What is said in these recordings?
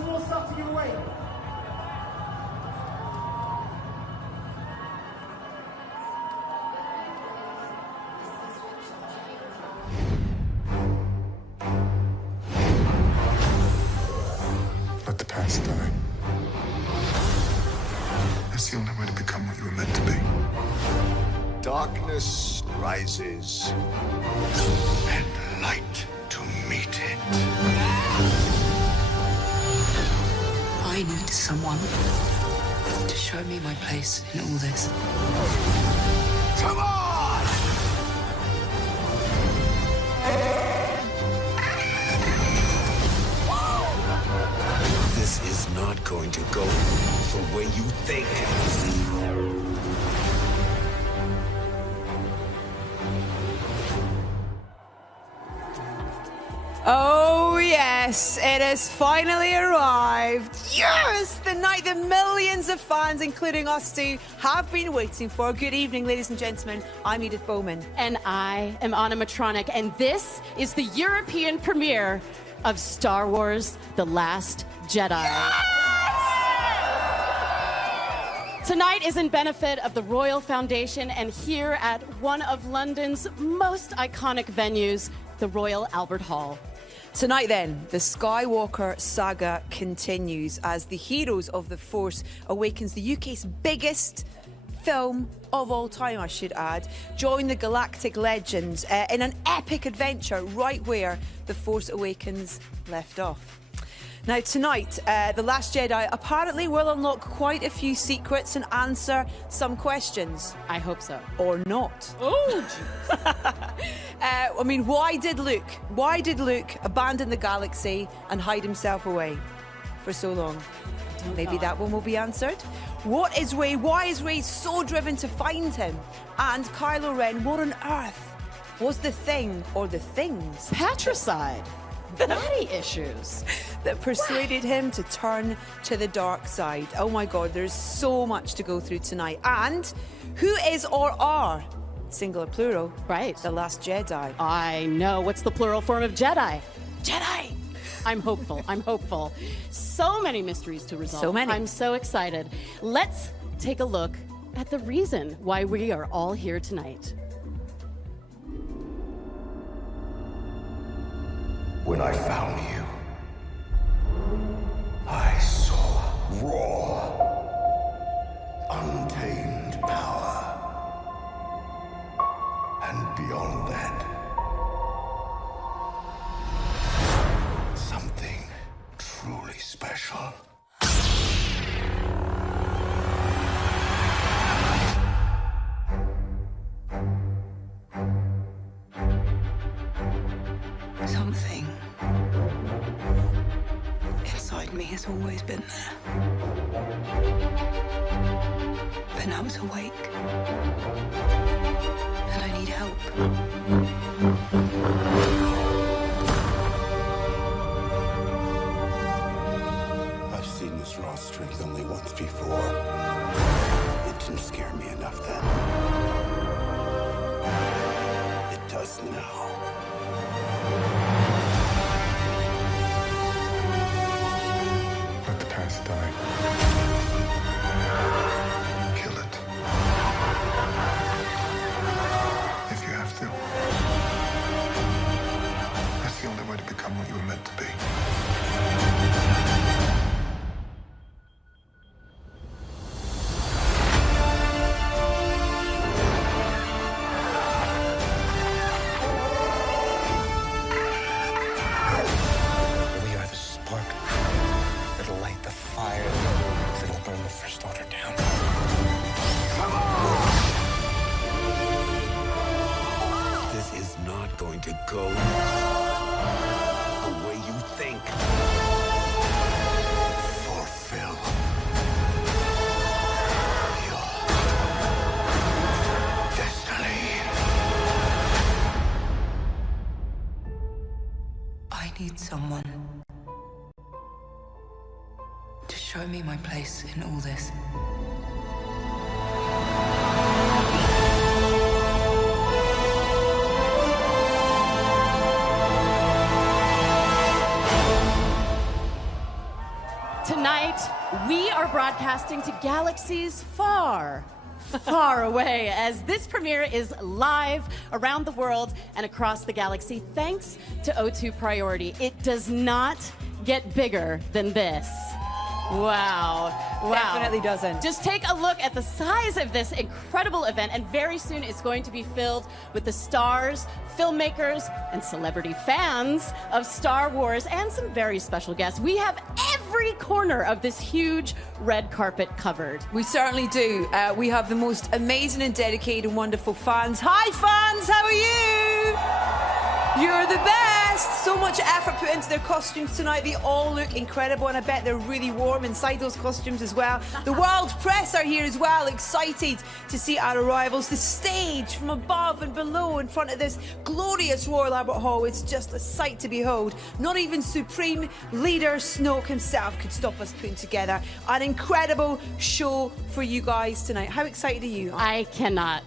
some more stuff to give away. Let the past die. That's the only way to become what you were meant to be. Darkness rises, and light to meet it. I need someone to show me my place in all this. Come on! This is not going to go the way you think. Oh, yes, it has finally arrived. Yes, the night that millions of fans, including us two, have been waiting for. Good evening, ladies and gentlemen. I'm Edith Bowman. And I am Animatronic, and this is the European premiere of Star Wars: The Last Jedi. Yes! Tonight is in benefit of the Royal Foundation, and here at one of London's most iconic venues, the Royal Albert Hall. Tonight, then, the Skywalker saga continues as the heroes of the Force Awakens, the UK's biggest film of all time, I should add, join the galactic legends in an epic adventure right where The Force Awakens left off. Now, tonight, The Last Jedi apparently will unlock quite a few secrets and answer some questions. I hope so. Or not. Oh, I mean, why did Luke abandon the galaxy and hide himself away for so long? Maybe that one will be answered. What is Rey? Why is Rey so driven to find him? And Kylo Ren, what on earth was the thing or the things patricide. Daddy issues that persuaded him to turn to the dark side? Oh my God, there's so much to go through tonight. And who is or are, singular plural, right, the Last Jedi? I know. What's the plural form of Jedi? Jedi. I'm hopeful. I'm hopeful. So many mysteries to resolve. So many. I'm so excited. Let's take a look at the reason why we are all here tonight. When I found you, I saw raw, untamed power. And beyond that, something truly special. Something inside me has always been there. But now it's awake. And I need help. I've seen this raw strength only once before. It didn't scare me enough then. It does now. Let the past die. Kill it. If you have to. That's the only way to become what you were meant to be. We are the spark that'll light the fire that'll burn the First Order down. Come on! This is not going to go the way you think. Fulfill your destiny. I need someone to show me my place in all this. We are broadcasting to galaxies far, far away as this premiere is live around the world and across the galaxy thanks to O2 Priority. It does not get bigger than this. Wow. Definitely doesn't. Just take a look at the size of this incredible event, and very soon it's going to be filled with the stars, filmmakers, and celebrity fans of Star Wars, and some very special guests. We have every corner of this huge red carpet covered. We certainly do. We have the most amazing and dedicated and wonderful fans. Hi, fans! How are you? You're the best! So much effort put into their costumes tonight. They all look incredible, and I bet they're really warm inside those costumes as well. The world press are here as well, excited to see our arrivals. The stage from above and below in front of this glorious Royal Albert Hall, it's just a sight to behold. Not even Supreme Leader Snoke himself could stop us putting together an incredible show for you guys tonight. How excited are you? I cannot.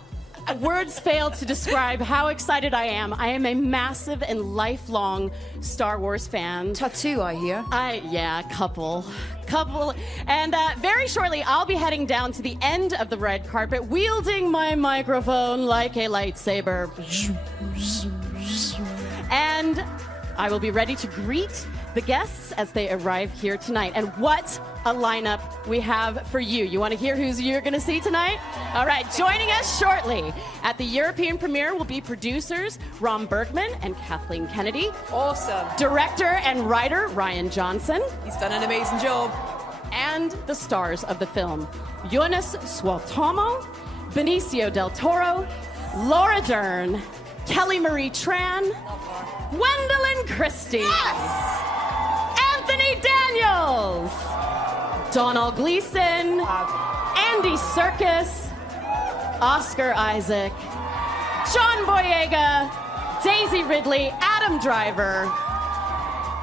Words fail to describe how excited I am. I am a massive and lifelong Star Wars fan. Tattoo, I hear. Yeah, couple. And very shortly, I'll be heading down to the end of the red carpet, wielding my microphone like a lightsaber. And I will be ready to greet the guests as they arrive here tonight. And what a lineup we have for you. You want to hear who you're going to see tonight? All right, joining us shortly at the European premiere will be producers Ron Bergman and Kathleen Kennedy. Awesome. Director and writer Ryan Johnson. He's done an amazing job. And the stars of the film, Jonas Suotamo, Benicio del Toro, Laura Dern, Kelly Marie Tran, Gwendoline Christie, Yes! Anthony Daniels, Donald Gleason, Andy Serkis, Oscar Isaac, John Boyega, Daisy Ridley, Adam Driver,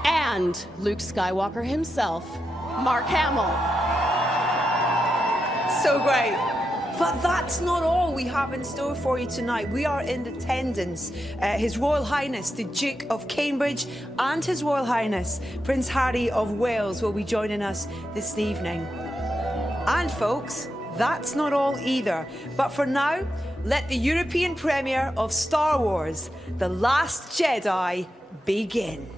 and Luke Skywalker himself, Mark Hamill. So great. But that's not all we have in store for you tonight. We are in attendance. His Royal Highness, the Duke of Cambridge, and His Royal Highness, Prince Harry of Wales, will be joining us this evening. And folks, that's not all either. But for now, let the European premiere of Star Wars, The Last Jedi, begin.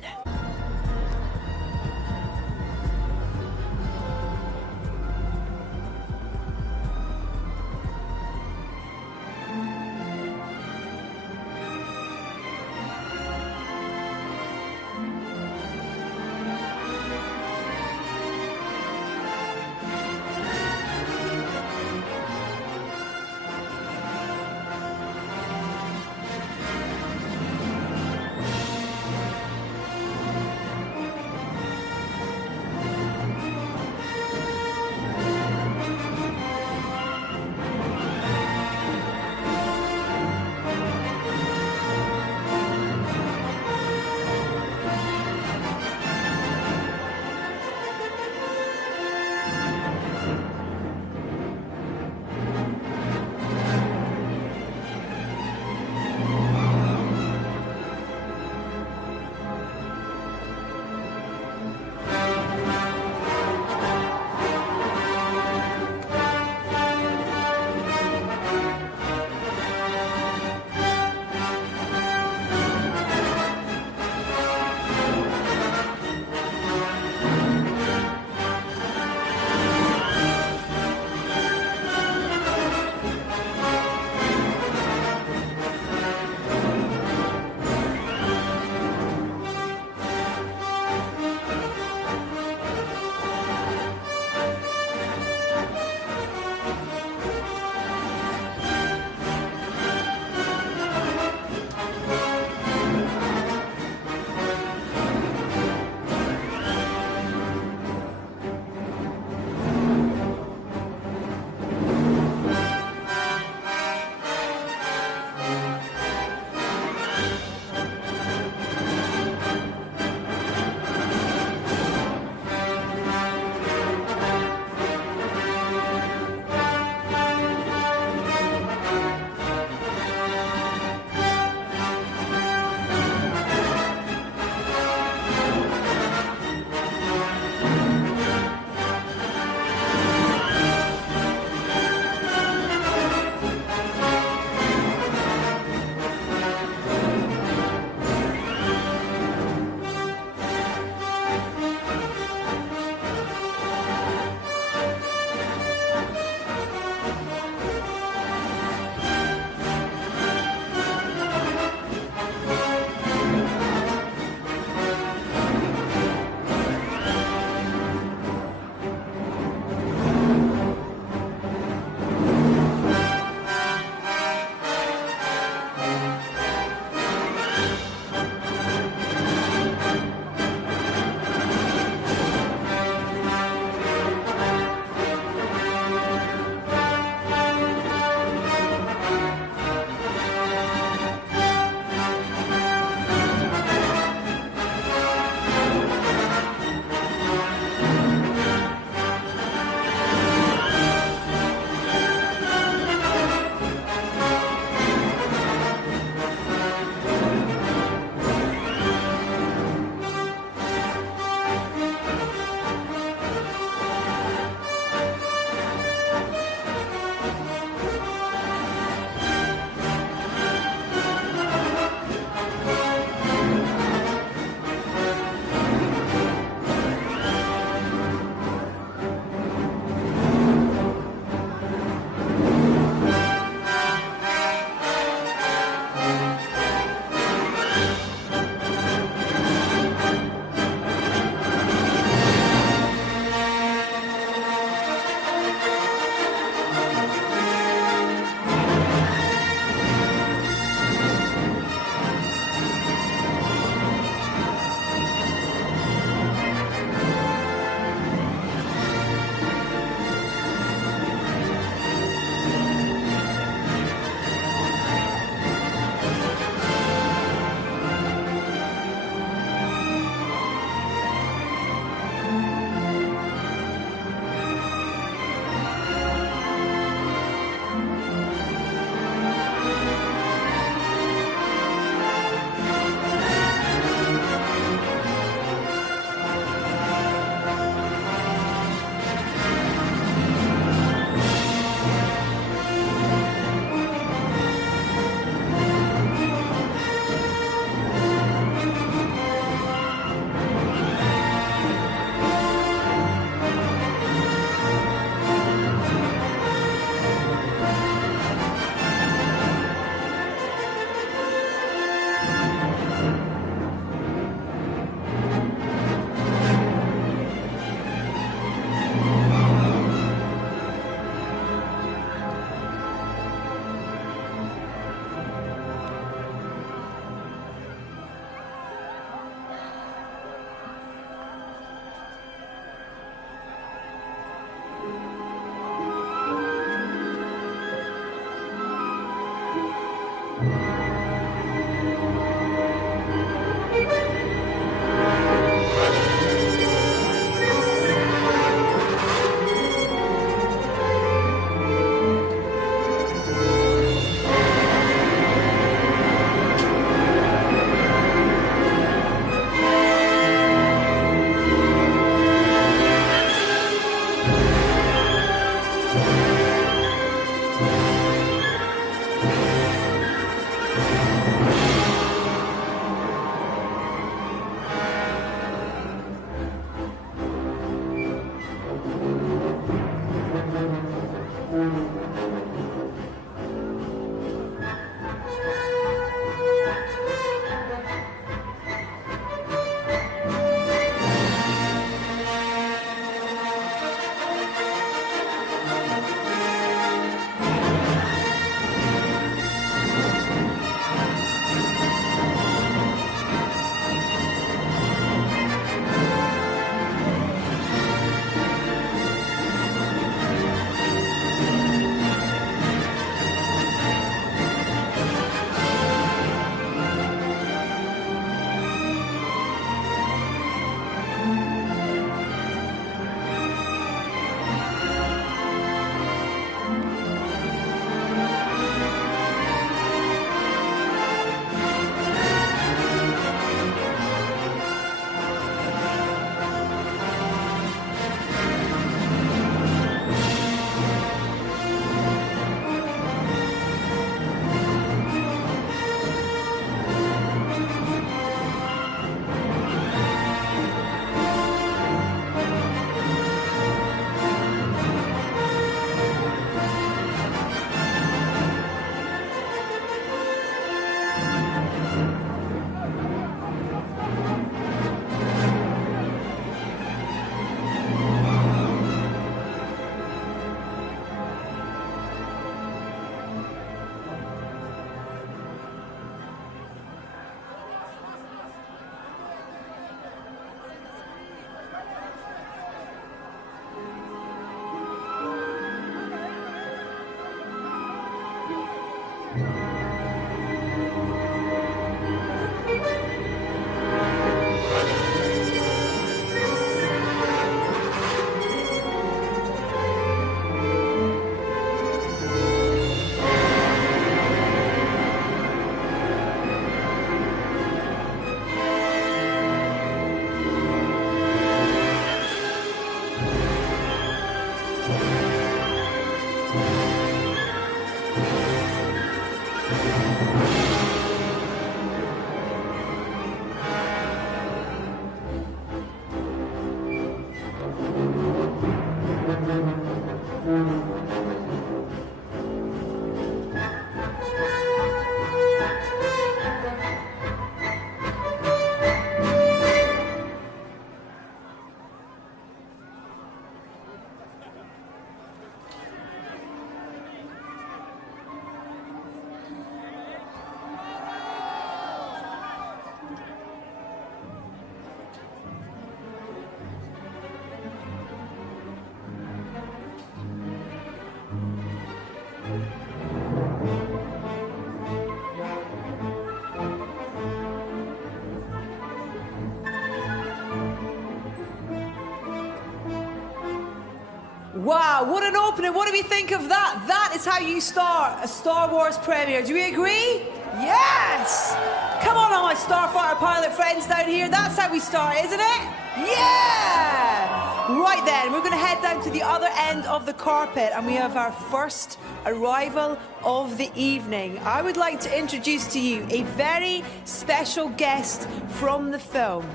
opening. What do we think of that? That is how you start a Star Wars premiere. Do we agree? Yes! Come on, all my Starfighter pilot friends down here. That's how we start, isn't it? Yeah! Right then, we're going to head down to the other end of the carpet and we have our first arrival of the evening. I would like to introduce to you a very special guest from the film.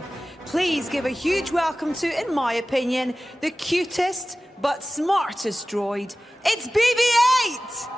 Please give a huge welcome to, in my opinion, the cutest but smartest droid. It's BB-8!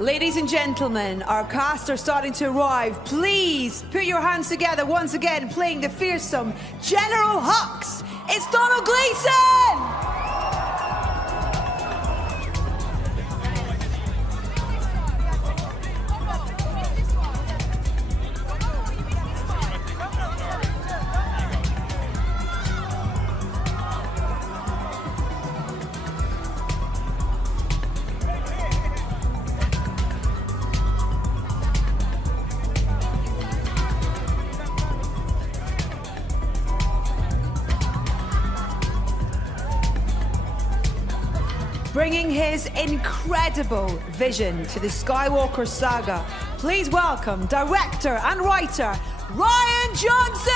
Ladies and gentlemen, our cast are starting to arrive. Please put your hands together once again, playing the fearsome General Hux. It's Donald Gleeson! Bringing his incredible vision to the Skywalker saga, please welcome director and writer Rian Johnson!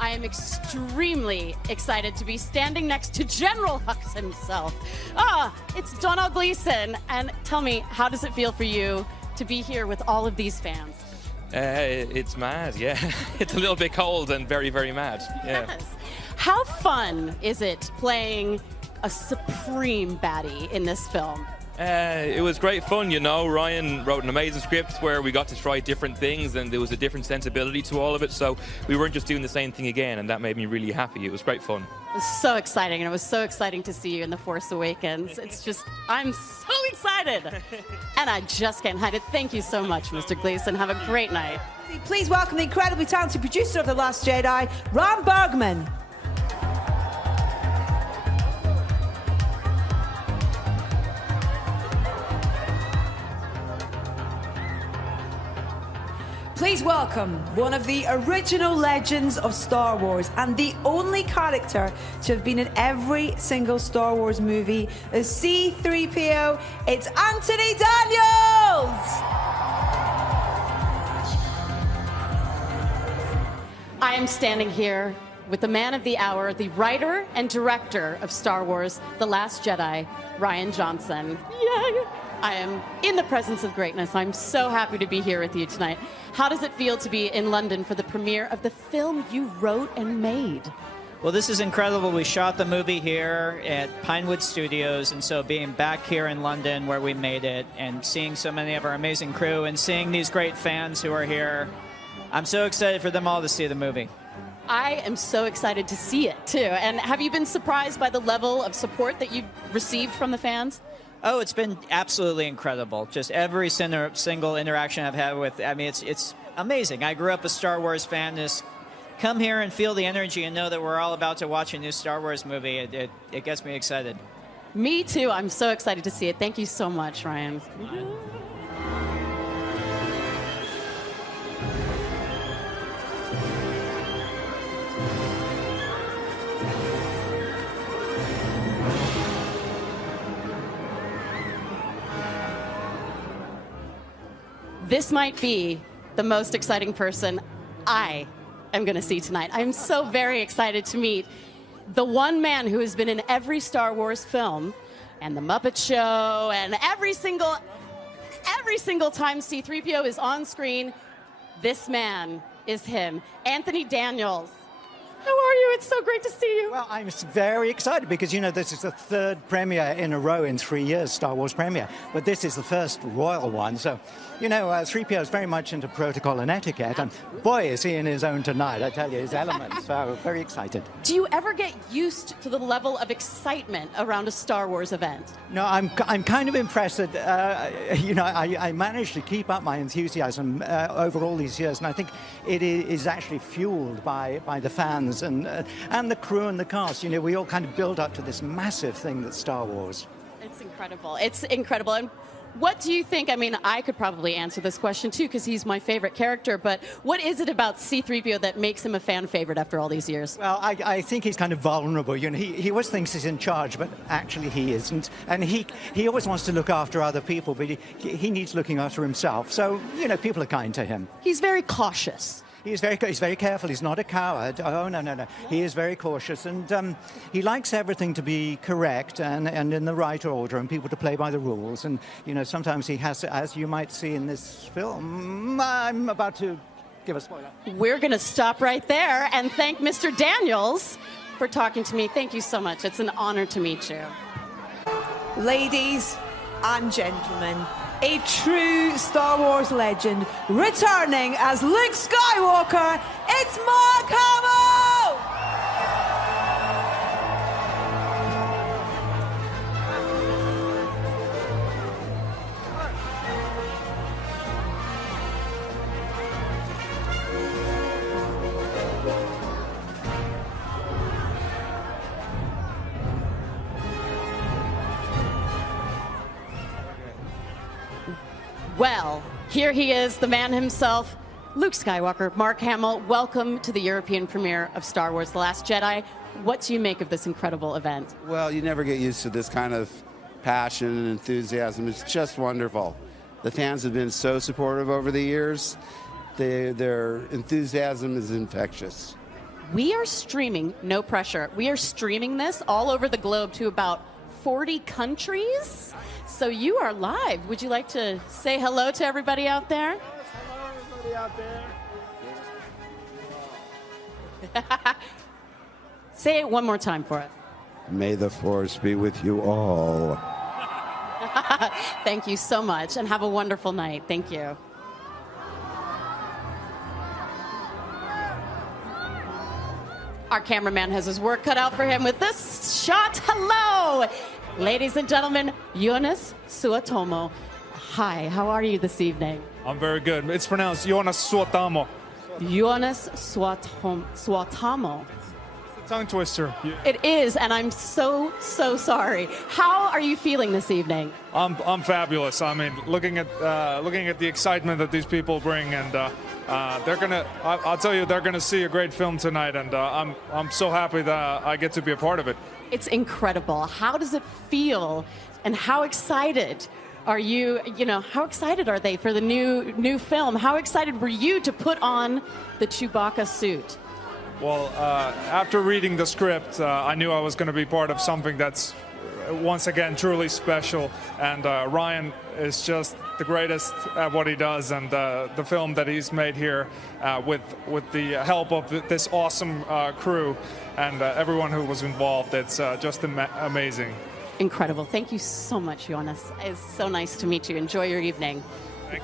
I am extremely excited to be standing next to General Hux himself. It's Donald Gleeson. And tell me, how does it feel for you to be here with all of these fans? It's mad, yeah. It's a little bit cold and very, very mad. Yeah. Yes. How fun is it playing a supreme baddie in this film? It was great fun, you know. Ryan wrote an amazing script where we got to try different things and there was a different sensibility to all of it. So we weren't just doing the same thing again, and that made me really happy. It was great fun. It was so exciting, and it was so exciting to see you in The Force Awakens. It's just, I'm so excited. And I just can't hide it. Thank you so much, Mr. Gleeson. Have a great night. Please welcome the incredibly talented producer of The Last Jedi, Ram Bergman. Please welcome one of the original legends of Star Wars and the only character to have been in every single Star Wars movie, the C-3PO. It's Anthony Daniels! I am standing here with the man of the hour, the writer and director of Star Wars, The Last Jedi, Rian Johnson. Yay! I am in the presence of greatness. I'm so happy to be here with you tonight. How does it feel to be in London for the premiere of the film you wrote and made? Well, this is incredible. We shot the movie here at Pinewood Studios, and so being back here in London where we made it and seeing so many of our amazing crew and seeing these great fans who are here, I'm so excited for them all to see the movie. I am so excited to see it, too. And have you been surprised by the level of support that you've received from the fans? Oh, it's been absolutely incredible. Just every single interaction I've had with, I mean, it's amazing. I grew up a Star Wars fan. Just come here and feel the energy and know that we're all about to watch a new Star Wars movie. It gets me excited. Me too. I'm so excited to see it. Thank you so much, Ryan. this might be the most exciting person I am going to see tonight. I'm so very excited to meet the one man who has been in every Star Wars film and The Muppet Show, and every single time C-3PO is on screen, this man is him, Anthony Daniels. How are you? It's so great to see you. Well, I'm very excited because, you know, this is the third premiere in a row in 3 years, Star Wars premiere. But this is the first royal one. So, you know, 3PO is very much into protocol and etiquette. And boy, is he in his own tonight, I tell you, his elements. So, very excited. Do you ever get used to the level of excitement around a Star Wars event? No, I'm kind of impressed that, you know, I managed to keep up my enthusiasm over all these years. And I think it is actually fueled by the fans and the crew and the cast. You know, we all kind of build up to this massive thing that's Star Wars. It's incredible. It's incredible. And what do you think? I mean, I could probably answer this question too because he's my favorite character, but what is it about C-3PO that makes him a fan favorite after all these years? Well, I think he's kind of vulnerable. You know, he always thinks he's in charge, but actually he isn't. And he always wants to look after other people, but he needs looking after himself. So, you know, people are kind to him. He's very cautious. He's very careful. He's not a coward. Oh, no. He is very cautious. And he likes everything to be correct and in the right order and people to play by the rules. And, you know, sometimes he has, as you might see in this film, I'm about to give a spoiler. We're going to stop right there and thank Mr. Daniels for talking to me. Thank you so much. It's an honor to meet you. Ladies and gentlemen, a true Star Wars legend, returning as Luke Skywalker, it's Mark Hamill! Well, here he is, the man himself, Luke Skywalker. Mark Hamill, welcome to the European premiere of Star Wars: The Last Jedi. What do you make of this incredible event? Well, you never get used to this kind of passion and enthusiasm. It's just wonderful. The fans have been so supportive over the years. Their enthusiasm is infectious. We are streaming, no pressure, we are streaming this all over the globe to about 40 countries. So you are live. Would you like to say hello to everybody out there? Yes, hello everybody out there. Say it one more time for us. May the Force be with you all. Thank you so much, and have a wonderful night. Thank you. Our cameraman has his work cut out for him with this shot. Hello! Ladies and gentlemen, Jonas Suotomo. Hi, how are you this evening? I'm very good. It's pronounced Jonas Suotamo. Jonas Suotamo. It's a tongue twister. It is, and I'm so sorry. How are you feeling this evening? I'm fabulous. I mean, looking at the excitement that these people bring, and they're gonna. I'll tell you, they're gonna see a great film tonight, and I'm so happy that I get to be a part of it. It's incredible. How does it feel, and how excited are you? You know, how excited are they for the new film? How excited were you to put on the Chewbacca suit? Well, after reading the script, I knew I was going to be part of something that's once again truly special, and Ryan is just the greatest at what he does, and the film that he's made here with the help of this awesome crew and everyone who was involved, it's just amazing. Incredible. Thank you so much, Jonas. It's so nice to meet you. Enjoy your evening.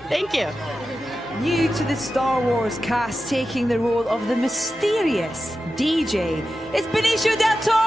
Thank you. New to the Star Wars cast, taking the role of the mysterious DJ, it's Benicio del Toro!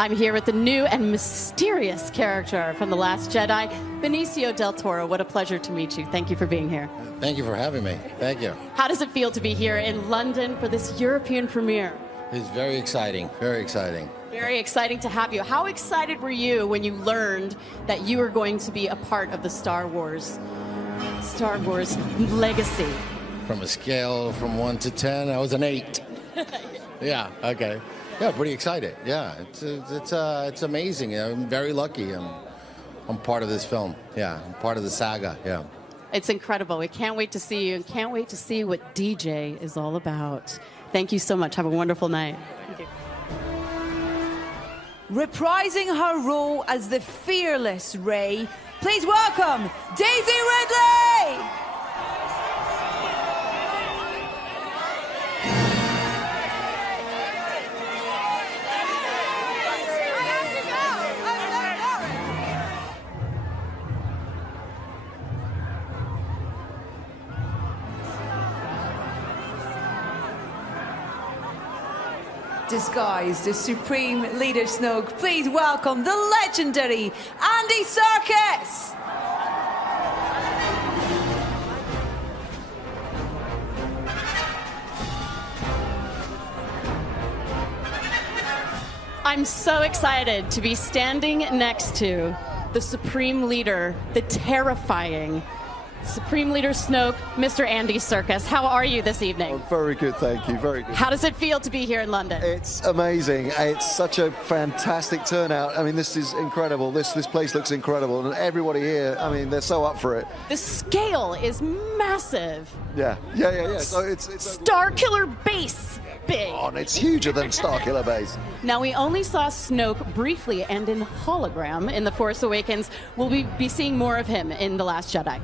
I'm here with the new and mysterious character from The Last Jedi, Benicio del Toro. What a pleasure to meet you. Thank you for being here. Thank you for having me. Thank you. How does it feel to be here in London for this European premiere? It's very exciting, very exciting. Very exciting to have you. How excited were you when you learned that you were going to be a part of the Star Wars legacy? From a scale from 1 to 10, I was an 8. Yeah, okay. Yeah, pretty excited. Yeah, it's amazing. I'm very lucky. I'm part of this film. Yeah, I'm part of the saga. Yeah. It's incredible. We can't wait to see you and can't wait to see what DJ is all about. Thank you so much. Have a wonderful night. Thank you. Reprising her role as the fearless Rey, please welcome Daisy Ridley! Disguised as Supreme Leader Snoke, please welcome the legendary Andy Serkis! I'm so excited to be standing next to the Supreme Leader, the terrifying Supreme Leader Snoke, Mr. Andy Serkis. How are you this evening? Oh, very good, thank you. Very good. How does it feel to be here in London? It's amazing. It's such a fantastic turnout. I mean, this is incredible. This place looks incredible, and everybody here, I mean, they're so up for it. The scale is massive. Yeah. So it's Starkiller Base. Big. on. It's huger than Starkiller Base. Now, we only saw Snoke briefly and in hologram in The Force Awakens. Will we be seeing more of him in The Last Jedi?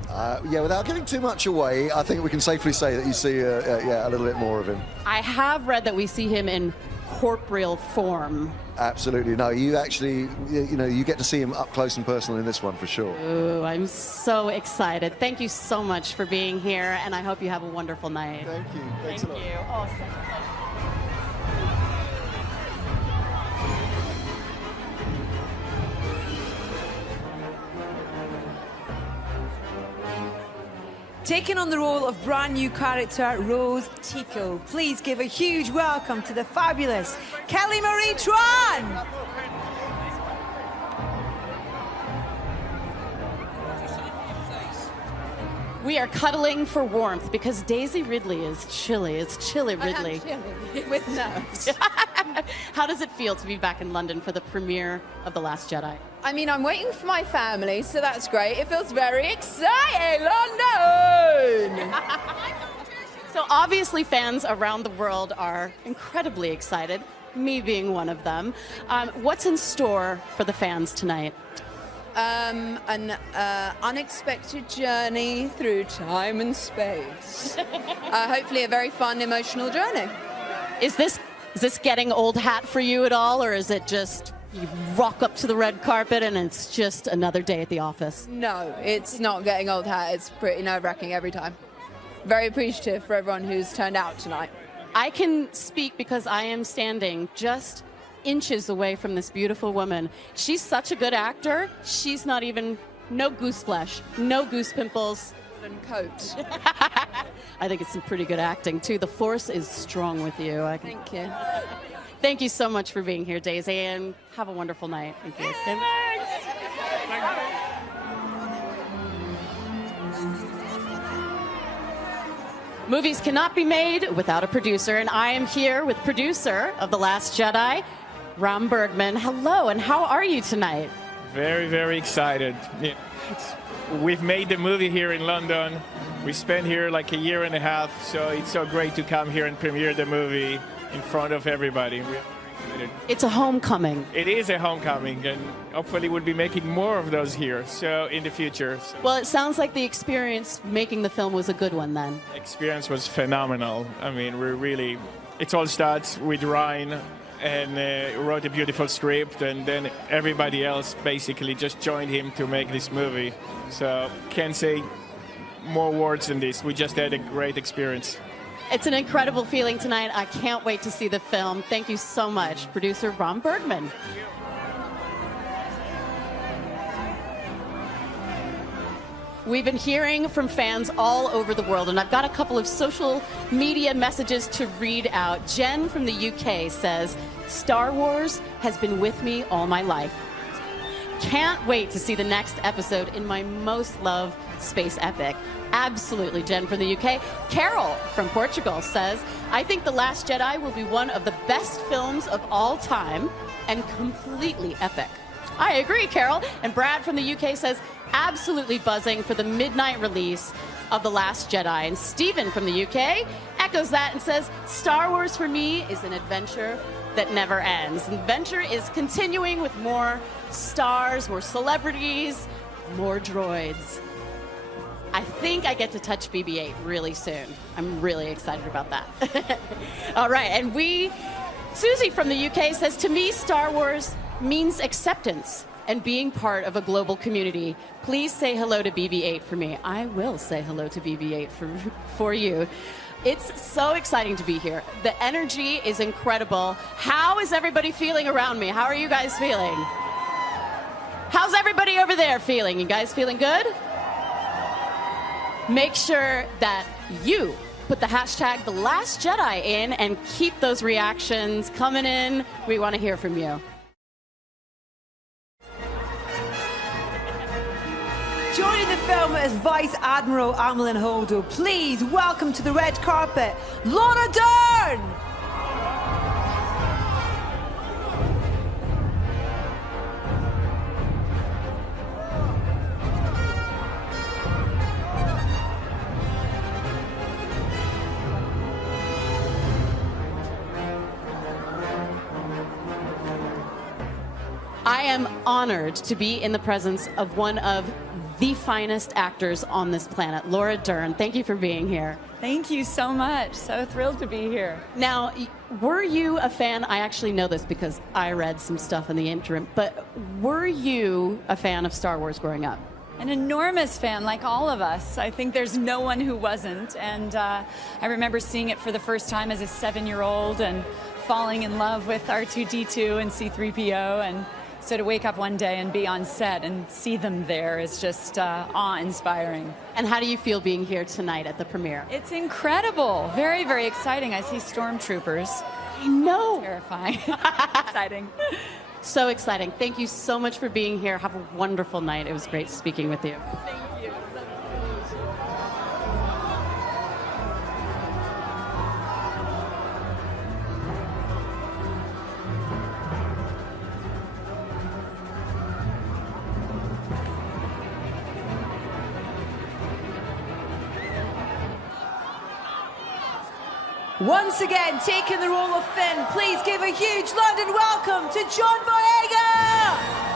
Yeah, without giving too much away, I think we can safely say that you see a little bit more of him. I have read that we see him in corporeal form. Absolutely. No, you actually, you get to see him up close and personal in this one for sure. Ooh, I'm so excited. Thank you so much for being here, and I hope you have a wonderful night. Thank you. Thanks a lot. Thank you. Oh, such a pleasure. Taking on the role of brand new character Rose Tico, please give a huge welcome to the fabulous Kelly Marie Tran. We are cuddling for warmth because Daisy Ridley is chilly. It's chilly Ridley. With nerves. How does it feel to be back in London for the premiere of The Last Jedi? I mean, I'm waiting for my family, so that's great. It feels very exciting, London! So obviously fans around the world are incredibly excited, me being one of them. What's in store for the fans tonight? An unexpected journey through time and space. Hopefully a very fun, emotional journey. Is this getting old hat for you at all, or is it just you rock up to the red carpet and it's just another day at the office? No, it's not getting old hat. It's pretty nerve-wracking every time. Very appreciative for everyone who's turned out tonight. I can speak because I am standing just inches away from this beautiful woman. She's such a good actor. She's not even, no goose flesh, no goose pimples. And coat. I think it's some pretty good acting too. The Force is strong with you. Thank you. Thank you so much for being here, Daisy, and have a wonderful night. Thank you. Movies cannot be made without a producer, and I am here with producer of The Last Jedi, Ram Bergman. Hello, and how are you tonight? Very, very excited. We've made the movie here in London. We spent here like a year and a half, so it's so great to come here and premiere the movie in front of everybody. We're excited. It's a homecoming. It is a homecoming, and hopefully we'll be making more of those here, so in the future. Well, it sounds like the experience making the film was a good one then. Experience was phenomenal. I mean, it all starts with Ryan, and wrote a beautiful script, and then everybody else basically just joined him to make this movie. So can't say more words than this. We just had a great experience. It's an incredible feeling tonight. I can't wait to see the film. Thank you so much, producer Ram Bergman. We've been hearing from fans all over the world, and I've got a couple of social media messages to read out. Jen from the UK says, Star Wars has been with me all my life. Can't wait to see the next episode in my most loved space epic. Absolutely. Jen from the UK. Carol from Portugal says, I think The Last Jedi will be one of the best films of all time and completely epic. I agree, Carol. And Brad from the UK says, absolutely buzzing for the midnight release of The Last Jedi. And Stephen from the UK echoes that and says, Star Wars for me is an adventure that never ends. And adventure is continuing with more stars, more celebrities, more droids. I think I get to touch BB-8 really soon. I'm really excited about that. All right, and Susie from the UK says, to me, Star Wars means acceptance and being part of a global community. Please say hello to BB-8 for me. I will say hello to BB-8 for you. It's so exciting to be here. The energy is incredible. How is everybody feeling around me? How are you guys feeling? How's everybody over there feeling? You guys feeling good? Make sure that you put the hashtag The Last Jedi in and keep those reactions coming in. We want to hear from you. Joining the film as Vice Admiral Amilyn Holdo, please welcome to the red carpet, Laura Dern! I am honored to be in the presence of one of the finest actors on this planet, Laura Dern. Thank you for being here. Thank you so much. So thrilled to be here. Now, were you a fan? I actually know this because I read some stuff in the interim, but were you a fan of Star Wars growing up? An enormous fan, like all of us. I think there's no one who wasn't. And I remember seeing it for the first time as a 7-year-old and falling in love with R2-D2 and C-3PO. And so to wake up one day and be on set and see them there is just awe-inspiring. And how do you feel being here tonight at the premiere? It's incredible. Very, very exciting. I see stormtroopers. I know. Terrifying. Exciting. So exciting. Thank you so much for being here. Have a wonderful night. It was great speaking with you. Thank you. Once again, taking the role of Finn, please give a huge London welcome to John Boyega!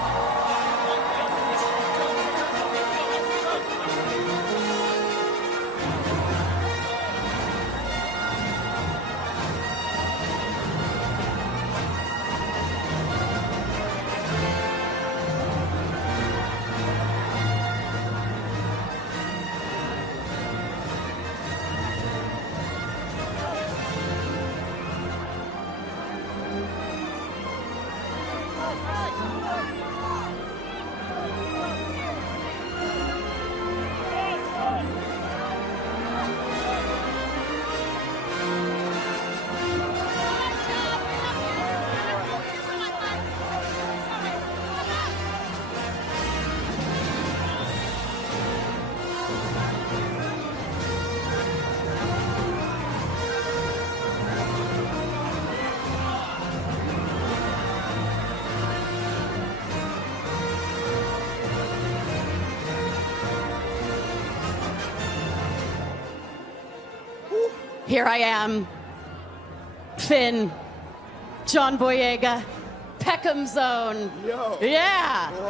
Here I am, Finn, John Boyega, Peckham's Zone. Yo. Yeah. Whoa.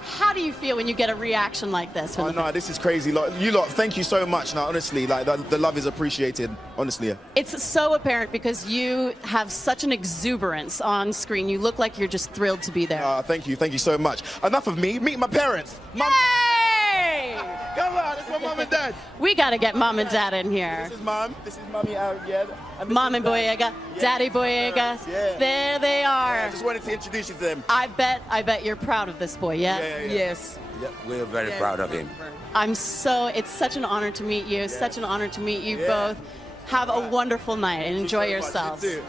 How do you feel when you get a reaction like this? Oh no, this is crazy. Like, you lot, thank you so much. Now, honestly, like the love is appreciated. Honestly. It's so apparent because you have such an exuberance on screen. You look like you're just thrilled to be there. Thank you so much. Enough of me. Meet my parents. Mom. Hey! Come on, it's my mom and dad. We got to get mom and dad in here. This is mom. This is mommy Ariel. Mom and Boyega, yeah. Daddy Boyega. Yeah. There they are. Yeah, I just wanted to introduce you to them. I bet you're proud of this boy, yes? Yeah. Yes. Yeah, we're very proud of him. It's such an honor to meet you, such an honor to meet you both. Have a wonderful night and enjoy yourselves. You too.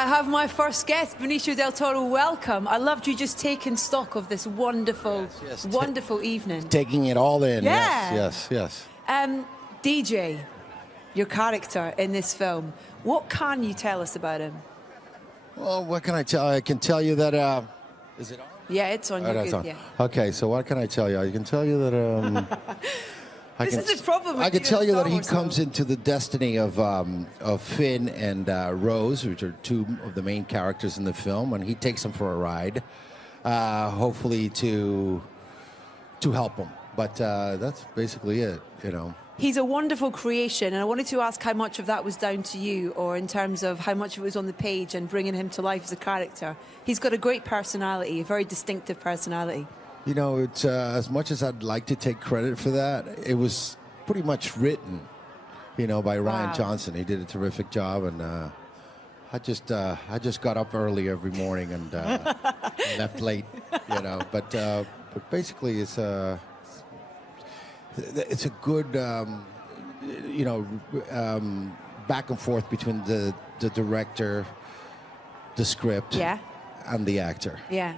I have my first guest, Benicio del Toro. Welcome. I loved you just taking stock of this wonderful, wonderful evening. Taking it all in. Yeah. Yes. DJ, your character in this film, what can you tell us about him? Well, what can I tell? I can tell you that. Is it on? Yeah, it's on. Oh, You're it's good, on. yeah. Okay, so what can I tell you? I can tell you that. This is the problem with I can doing tell you Star that he Wars comes into the destiny of Finn and Rose, which are two of the main characters in the film, and he takes them for a ride, hopefully to help them. But that's basically it, you know. He's a wonderful creation, and I wanted to ask how much of that was down to you, or in terms of how much of it was on the page and bringing him to life as a character. He's got a great personality, a very distinctive personality. You know, it's as much as I'd like to take credit for that, it was pretty much written, you know, by Ryan Johnson. He did a terrific job, and I just got up early every morning and left late, you know. But basically, it's a good, you know, back and forth between the director, the script, and the actor. Yeah.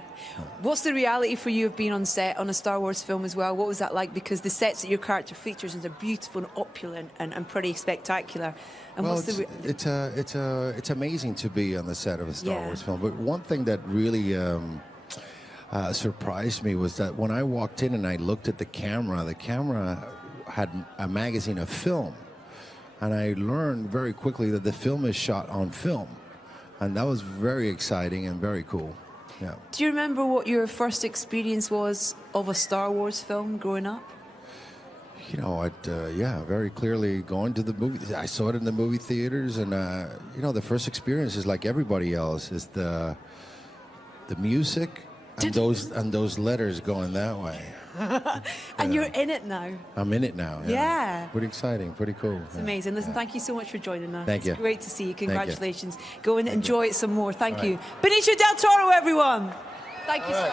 What's the reality for you of being on set on a Star Wars film as well? What was that like? Because the sets that your character features are beautiful and opulent and pretty spectacular. And well, what's it's amazing to be on the set of a Star Wars film. But one thing that really surprised me was that when I walked in and I looked at the camera had a magazine of film, and I learned very quickly that the film is shot on film, and that was very exciting and very cool. Yeah. Do you remember what your first experience was of a Star Wars film growing up? You know, very clearly going to the movie. I saw it in the movie theaters, and you know, the first experience is like everybody else, is the music and those letters going that way. And you're in it now. I'm in it now. Yeah. Pretty exciting, pretty cool. It's amazing. Listen, thank you so much for joining us. Thank you. It's great to see you. Congratulations. Thank you. Go and enjoy it some more. Thank you. Benicio del Toro, everyone. Thank you, sir.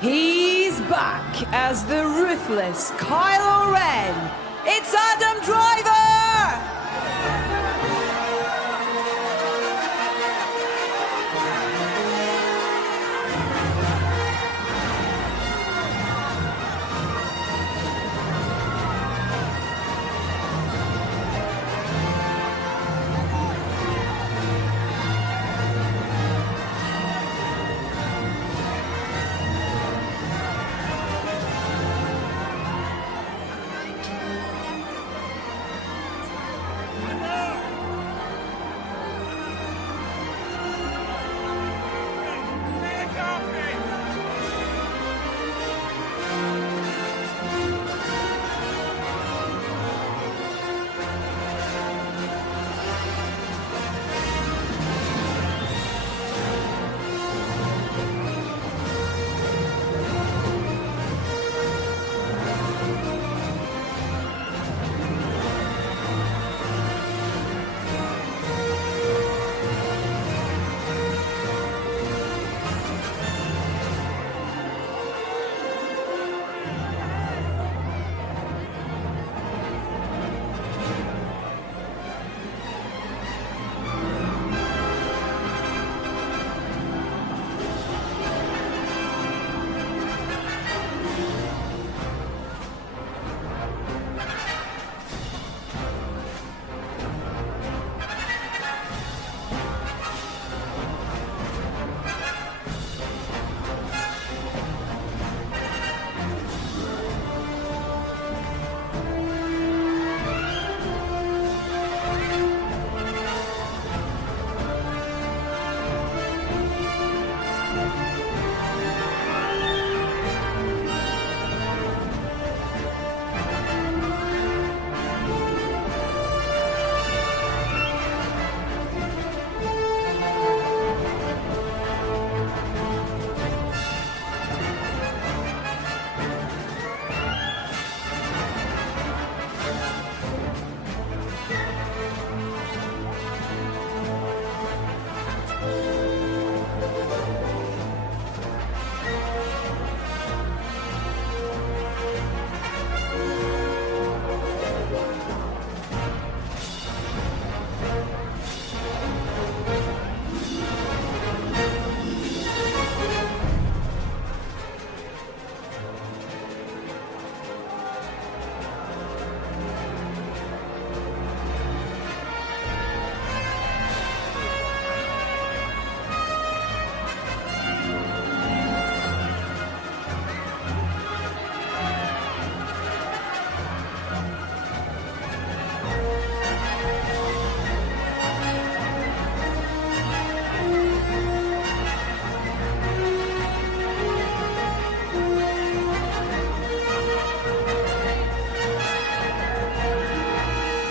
He's back as the ruthless Kylo Ren. It's Adam Driver!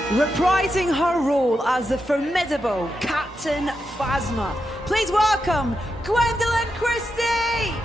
Reprising her role as the formidable Captain Phasma, please welcome Gwendoline Christie!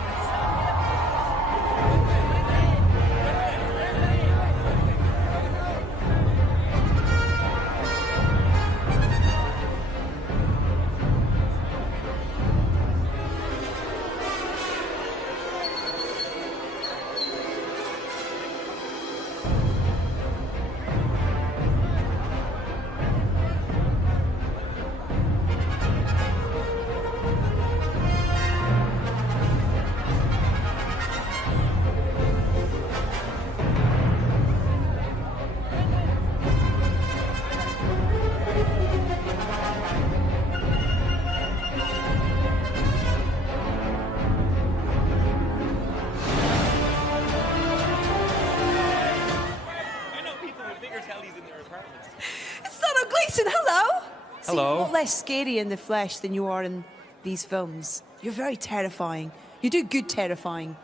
Hello. You're less scary in the flesh than you are in these films. You're very terrifying. You do good terrifying.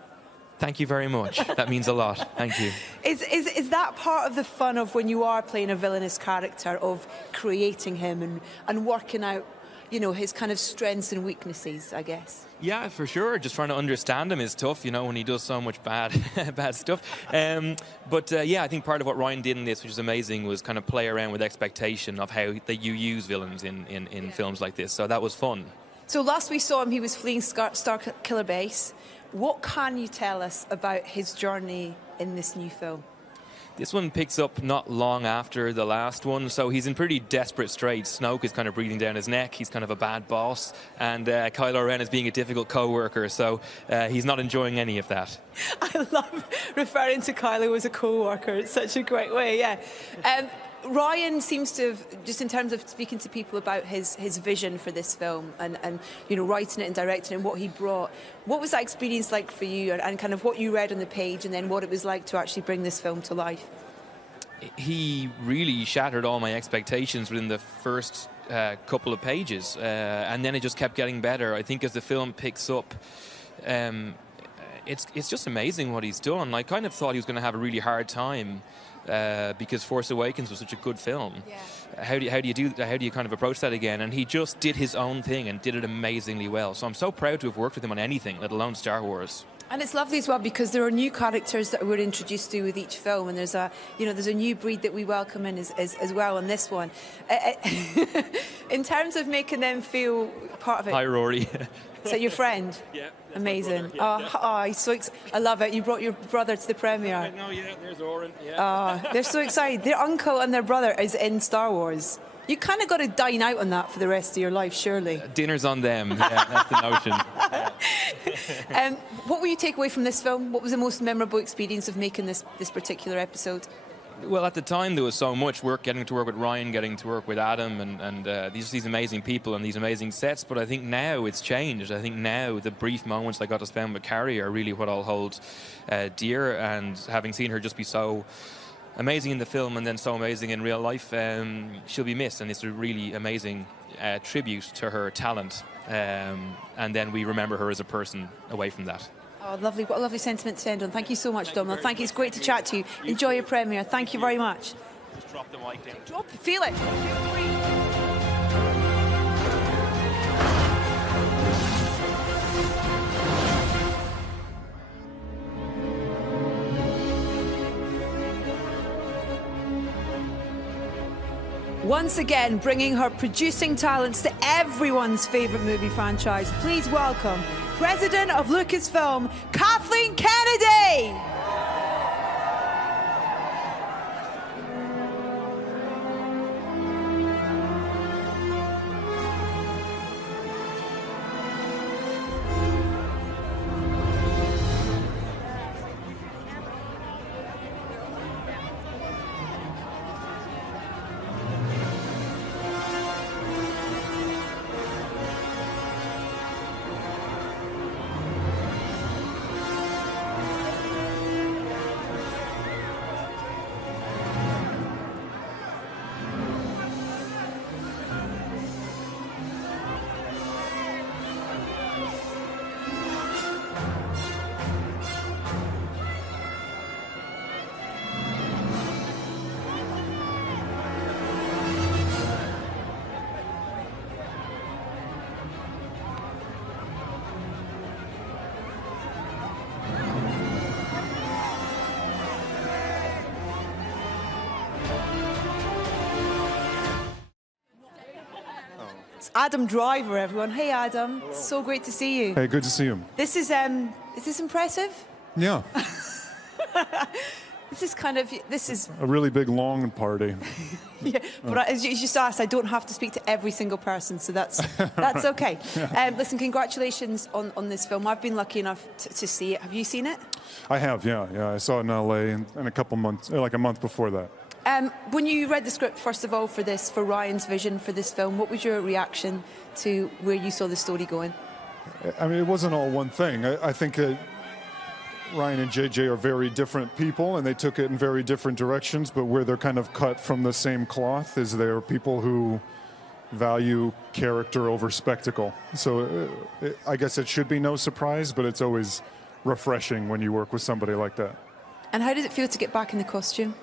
Thank you very much. That means a lot. Thank you. Is that part of the fun of when you are playing a villainous character, of creating him and working out, you know, his kind of strengths and weaknesses, I guess? Yeah, for sure. Just trying to understand him is tough, you know, when he does so much bad stuff. Yeah, I think part of what Ryan did in this, which is amazing, was kind of play around with expectation of how that you use villains in films like this. So that was fun. So last we saw him, he was fleeing Star Killer Base. What can you tell us about his journey in this new film? This one picks up not long after the last one, so he's in pretty desperate straits. Snoke is kind of breathing down his neck. He's kind of a bad boss, and Kylo Ren is being a difficult co-worker, so he's not enjoying any of that. I love referring to Kylo as a co-worker. It's such a great way, yeah. Ryan seems to have, just in terms of speaking to people about his vision for this film and you know, writing it and directing it and what he brought, what was that experience like for you, and kind of what you read on the page and then what it was like to actually bring this film to life? He really shattered all my expectations within the first couple of pages, and then it just kept getting better. I think as the film picks up, it's just amazing what he's done. I kind of thought he was going to have a really hard time because Force Awakens was such a good film. Yeah. How do you kind of approach that again? And he just did his own thing and did it amazingly well. So I'm so proud to have worked with him on anything, let alone Star Wars. And it's lovely as well because there are new characters that we're introduced to with each film, and there's a new breed that we welcome in as well in this one. In terms of making them feel part of it. Hi, Rory. Is that your friend? Yeah. Amazing. He's so I love it. You brought your brother to the premiere. No, yeah, there's Oren. Yeah. They're so excited. Their uncle and their brother is in Star Wars. You kind of got to dine out on that for the rest of your life, surely. Dinner's on them. Yeah, that's the notion. What will you take away from this film? What was the most memorable experience of making this particular episode? Well, at the time there was so much work, getting to work with Ryan, getting to work with Adam, and these amazing people and these amazing sets. But I think now it's changed. I think now the brief moments I got to spend with Carrie are really what I'll hold dear. And having seen her just be so amazing in the film and then so amazing in real life, she'll be missed. And it's a really amazing tribute to her talent. And then we remember her as a person away from that. Oh, lovely. What a lovely sentiment to end on. Thank you so much, Domhnall. Thank you. It's great to chat to you. Enjoy your premiere. Thank you very much. Just drop the mic down. Feel it. Once again, bringing her producing talents to everyone's favourite movie franchise. Please welcome President of Lucasfilm, Kathleen Kennedy! Adam Driver, everyone. Hey, Adam. Hello. So great to see you. Hey, good to see you. This is this impressive? Yeah. This is a really big, long party. Yeah, but as you just asked, I don't have to speak to every single person, so that's okay. Yeah. Listen, congratulations on this film. I've been lucky enough to see it. Have you seen it? I have, yeah. I saw it in LA and a couple months, like a month before that. When you read the script, first of all, for Ryan's vision for this film, what was your reaction to where you saw the story going? I mean, it wasn't all one thing. I think Ryan and JJ are very different people, and they took it in very different directions, but where they're kind of cut from the same cloth is there are people who value character over spectacle. So I guess it should be no surprise, but it's always refreshing when you work with somebody like that. And how did it feel to get back in the costume?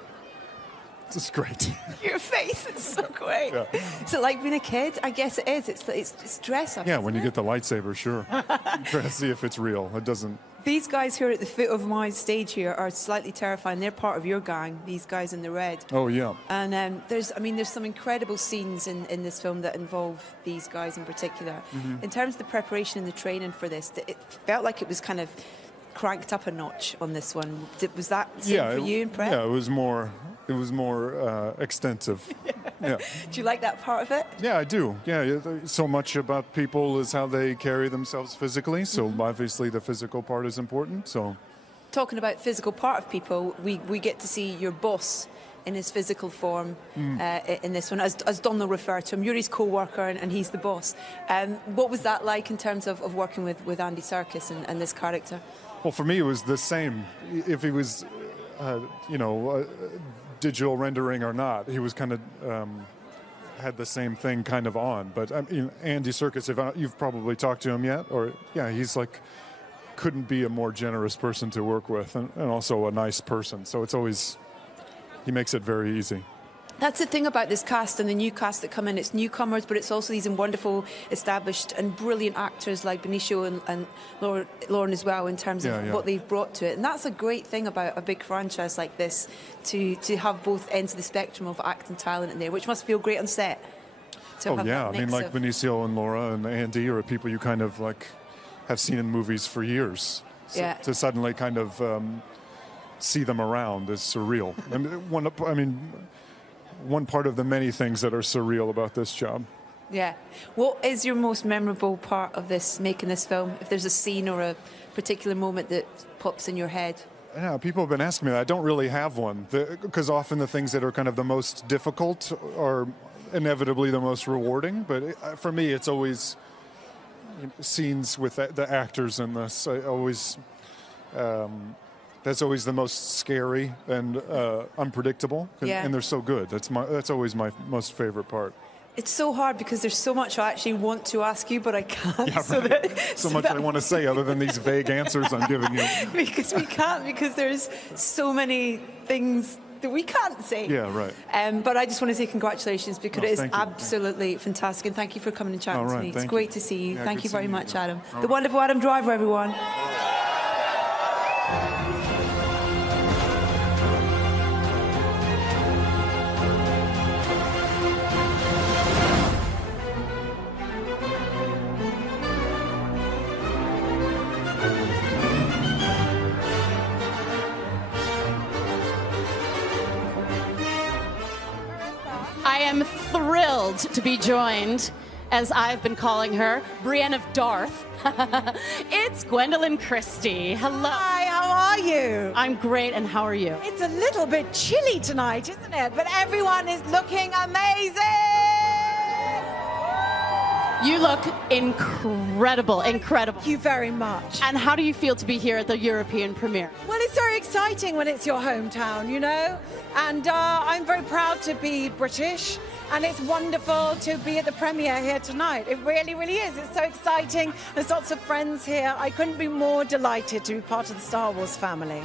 It's great. Your face is so great. Yeah. Is it like being a kid? I guess it is. It's dress up. Yeah, when you isn't get the lightsaber, sure. You try to see if it's real. It doesn't. These guys who are at the foot of my stage here are slightly terrifying. They're part of your gang, these guys in the red. Oh, yeah. And there's some incredible scenes in this film that involve these guys in particular. Mhm. In terms of the preparation and the training for this, it felt like it was kind of cranked up a notch on this one. Was that same for you in prep? Yeah, it was more extensive. Yeah. Do you like that part of it? Yeah, I do. Yeah, so much about people is how they carry themselves physically. So obviously the physical part is important. So Talking about physical part of people, we get to see your boss in his physical form in this one, as Donald referred to him. You're his co-worker and he's the boss. What was that like in terms of working with Andy Serkis and this character? well, for me, it was the same. If he was, digital rendering or not, he was kind of had the same thing kind of on. But I mean, Andy Serkis, you've probably talked to him yet, or yeah, he's like couldn't be a more generous person to work with, and also a nice person. So it's always he makes it very easy. That's the thing about this cast and the new cast that come in. It's newcomers, but it's also these wonderful, established and brilliant actors like Benicio and Lauren as well in terms of what they've brought to it. And that's a great thing about a big franchise like this, to have both ends of the spectrum of acting talent in there, which must feel great on set. Oh yeah, I mean, like Benicio and Laura and Andy are people you kind of like have seen in movies for years. So Yeah. to suddenly kind of see them around is surreal. One part of the many things that are surreal about this job. Yeah. What is your most memorable part of this, making this film? If there's a scene or a particular moment that pops in your head? Yeah, people have been asking me that. I don't really have one, because often the things that are kind of the most difficult are inevitably the most rewarding. But for me, it's always scenes with the actors in this. That's always the most scary and unpredictable, and they're so good. That's always my most favorite part. It's so hard because there's so much I actually want to ask you, but I can't. Yeah, right. So much I want to say other than these vague answers I'm giving you. Because we can't, because there's so many things that we can't say. Yeah, right. But I just want to say congratulations, because it is thank you. absolutely fantastic, and thank you for coming and chatting All to right, me. It's thank great you. to see you. Yeah, Thank good you very seeing much, you. Adam. All The right. wonderful Adam Driver, everyone. I am thrilled to be joined, as I've been calling her, Brienne of Darth. It's Gwendoline Christie. Hello. Hi, how are you? I'm great, and how are you? It's a little bit chilly tonight, isn't it? But everyone is looking amazing! You look incredible, incredible. Thank you very much. And how do you feel to be here at the European premiere? Well, it's very exciting when it's your hometown, you know? And I'm very proud to be British. And it's wonderful to be at the premiere here tonight. It really, really is. It's so exciting. There's lots of friends here. I couldn't be more delighted to be part of the Star Wars family.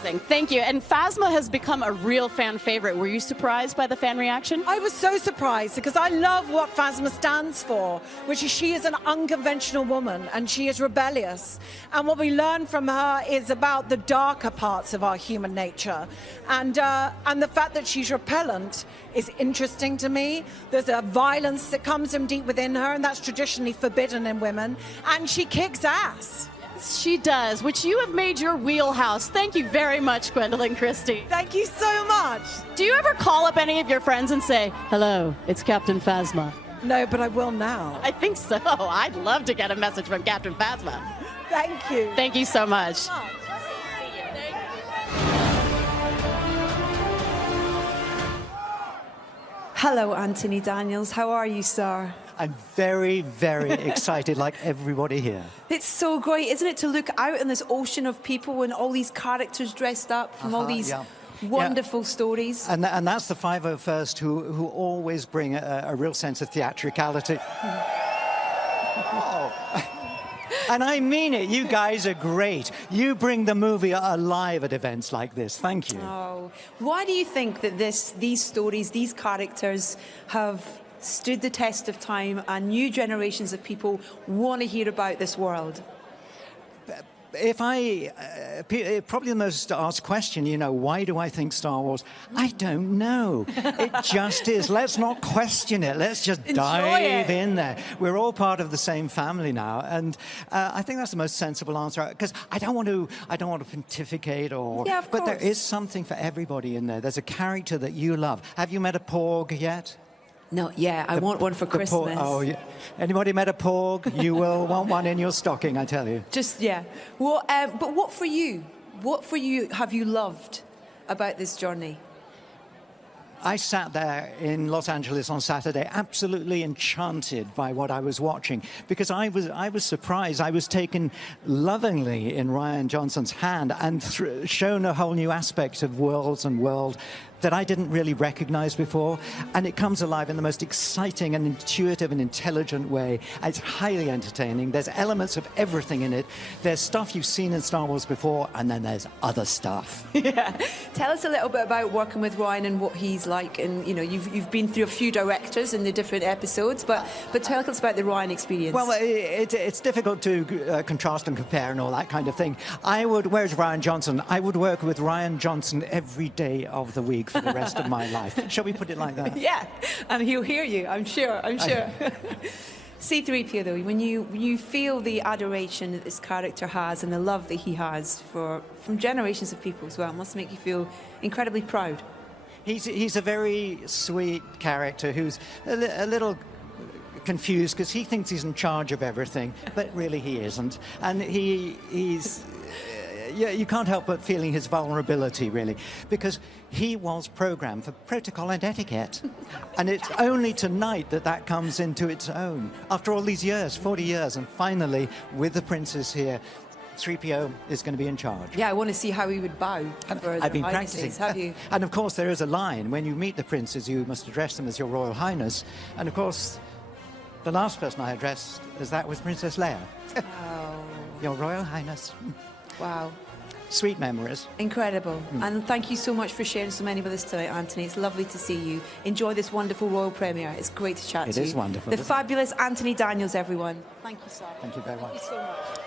Amazing. Thank you. And Phasma has become a real fan favorite. Were you surprised by the fan reaction? I was so surprised because I love what Phasma stands for, which is she is an unconventional woman and she is rebellious. And what we learn from her is about the darker parts of our human nature. And the fact that she's repellent is interesting to me. There's a violence that comes from deep within her, and that's traditionally forbidden in women. And she kicks ass. She does, which you have made your wheelhouse. Thank you very much, Gwendoline Christie. Thank you so much. Do you ever call up any of your friends and say, hello, it's Captain Phasma? No, but I will now. I think so. I'd love to get a message from Captain Phasma. Thank you. Thank you so much. Hello, Anthony Daniels. How are you, sir? I'm very, very excited, like everybody here. It's so great, isn't it, to look out in this ocean of people and all these characters dressed up from all these wonderful stories. And that's the 501st who always bring a real sense of theatricality. And I mean it. You guys are great. You bring the movie alive at events like this. Thank you. Oh, why do you think that these stories, these characters have stood the test of time and new generations of people want to hear about this world? If probably the most asked question, you know, why do I think Star Wars? I don't know. It just is. Let's not question it. Let's just dive in there. We're all part of the same family now, and I think that's the most sensible answer. Because I don't want to pontificate or. Yeah, of but course. there is something for everybody in there. There's a character that you love. Have you met a Porg yet? Not yet. I want one for Christmas. Oh, yeah. Anybody met a Porg? You will want one in your stocking, I tell you. Just, yeah. Well, but what for you? What for you have you loved about this journey? I sat there in Los Angeles on Saturday, absolutely enchanted by what I was watching, because I was surprised. I was taken lovingly in Rian Johnson's hand and shown a whole new aspect of worlds and world that I didn't really recognize before. And it comes alive in the most exciting and intuitive and intelligent way. It's highly entertaining. There's elements of everything in it. There's stuff you've seen in Star Wars before, and then there's other stuff. Yeah. Tell us a little bit about working with Rian and what he's like. And, you know, you've been through a few directors in the different episodes, but tell us about the Rian experience. Well, it's difficult to contrast and compare and all that kind of thing. Where's Rian Johnson? I would work with Rian Johnson every day of the week for the rest of my life. Shall we put it like that? Yeah, and he'll hear you, I'm sure. C-3PO, though, when you feel the adoration that this character has and the love that he has from generations of people as well, it must make you feel incredibly proud. He's a very sweet character who's a little confused because he thinks he's in charge of everything, but really he isn't. And he's... Yeah, you can't help but feeling his vulnerability, really, because he was programmed for protocol and etiquette. And it's only tonight that comes into its own. After all these years, 40 years, and finally, with the princess here, 3PO is going to be in charge. Yeah, I want to see how he would bow. I've been practicing. Have you? And of course, there is a line. When you meet the princes, you must address them as your Royal Highness. And of course, the last person I addressed was Princess Leia. Oh. Your Royal Highness. Wow. Sweet memories. Incredible. And thank you so much for sharing so many with us tonight, Anthony. It's lovely to see you. Enjoy this wonderful royal premiere. It's great to chat to you. It is wonderful. The fabulous Anthony Daniels, everyone. Thank you, sir. Thank you very much. Thank you so much.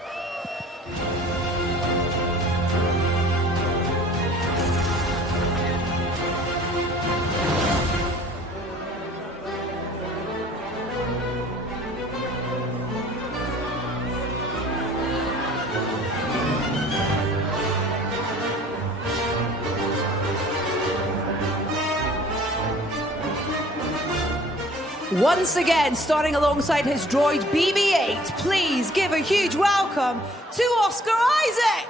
Once again, starting alongside his droid BB-8, please give a huge welcome to Oscar Isaac.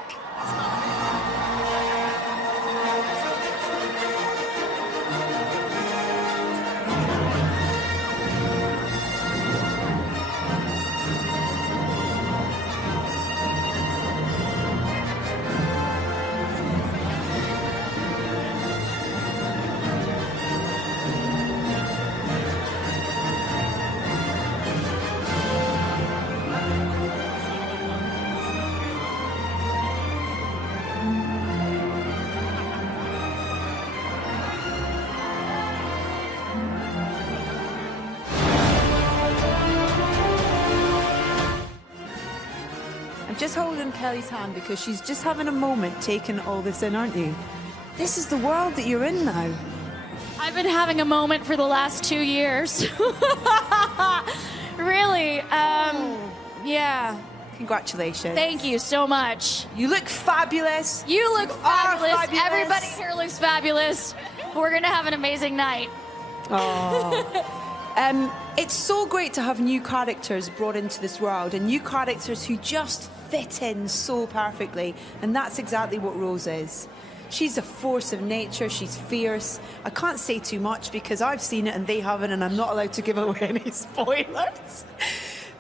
Just holding Kelly's hand because she's just having a moment taking all this in, aren't you? This is the world that you're in now. I've been having a moment for the last 2 years. Really, yeah. Congratulations. Thank you so much. You look fabulous. You look fabulous. Fabulous. Everybody here looks fabulous. We're going to have an amazing night. Oh. It's so great to have new characters brought into this world and new characters who just fit in so perfectly. And that's exactly what Rose is. She's a force of nature. She's fierce. I can't say too much because I've seen it and they haven't, and I'm not allowed to give away any spoilers.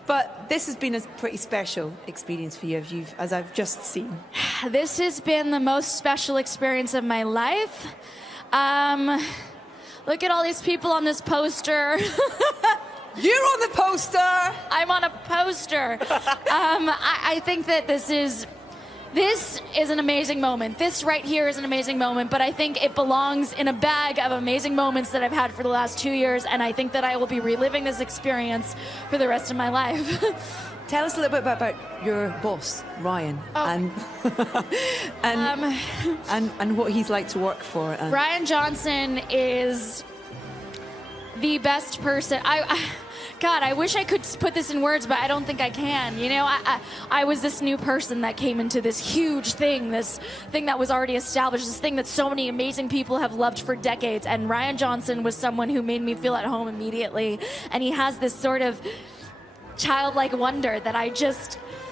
But this has been a pretty special experience for you, as I've just seen. This has been the most special experience of my life. Look at all these people on this poster. You're on the poster. I'm on a poster. I think that this is an amazing moment. This right here is an amazing moment, but I think it belongs in a bag of amazing moments that I've had for the last 2 years, and I think that I will be reliving this experience for the rest of my life. Tell us a little bit about your boss, Ryan, and what he's like to work for. Rian Johnson is the best person. God, I wish I could put this in words, but I don't think I can. You know, I was this new person that came into this huge thing, this thing that was already established, this thing that so many amazing people have loved for decades. And Rian Johnson was someone who made me feel at home immediately. And he has this sort of childlike wonder that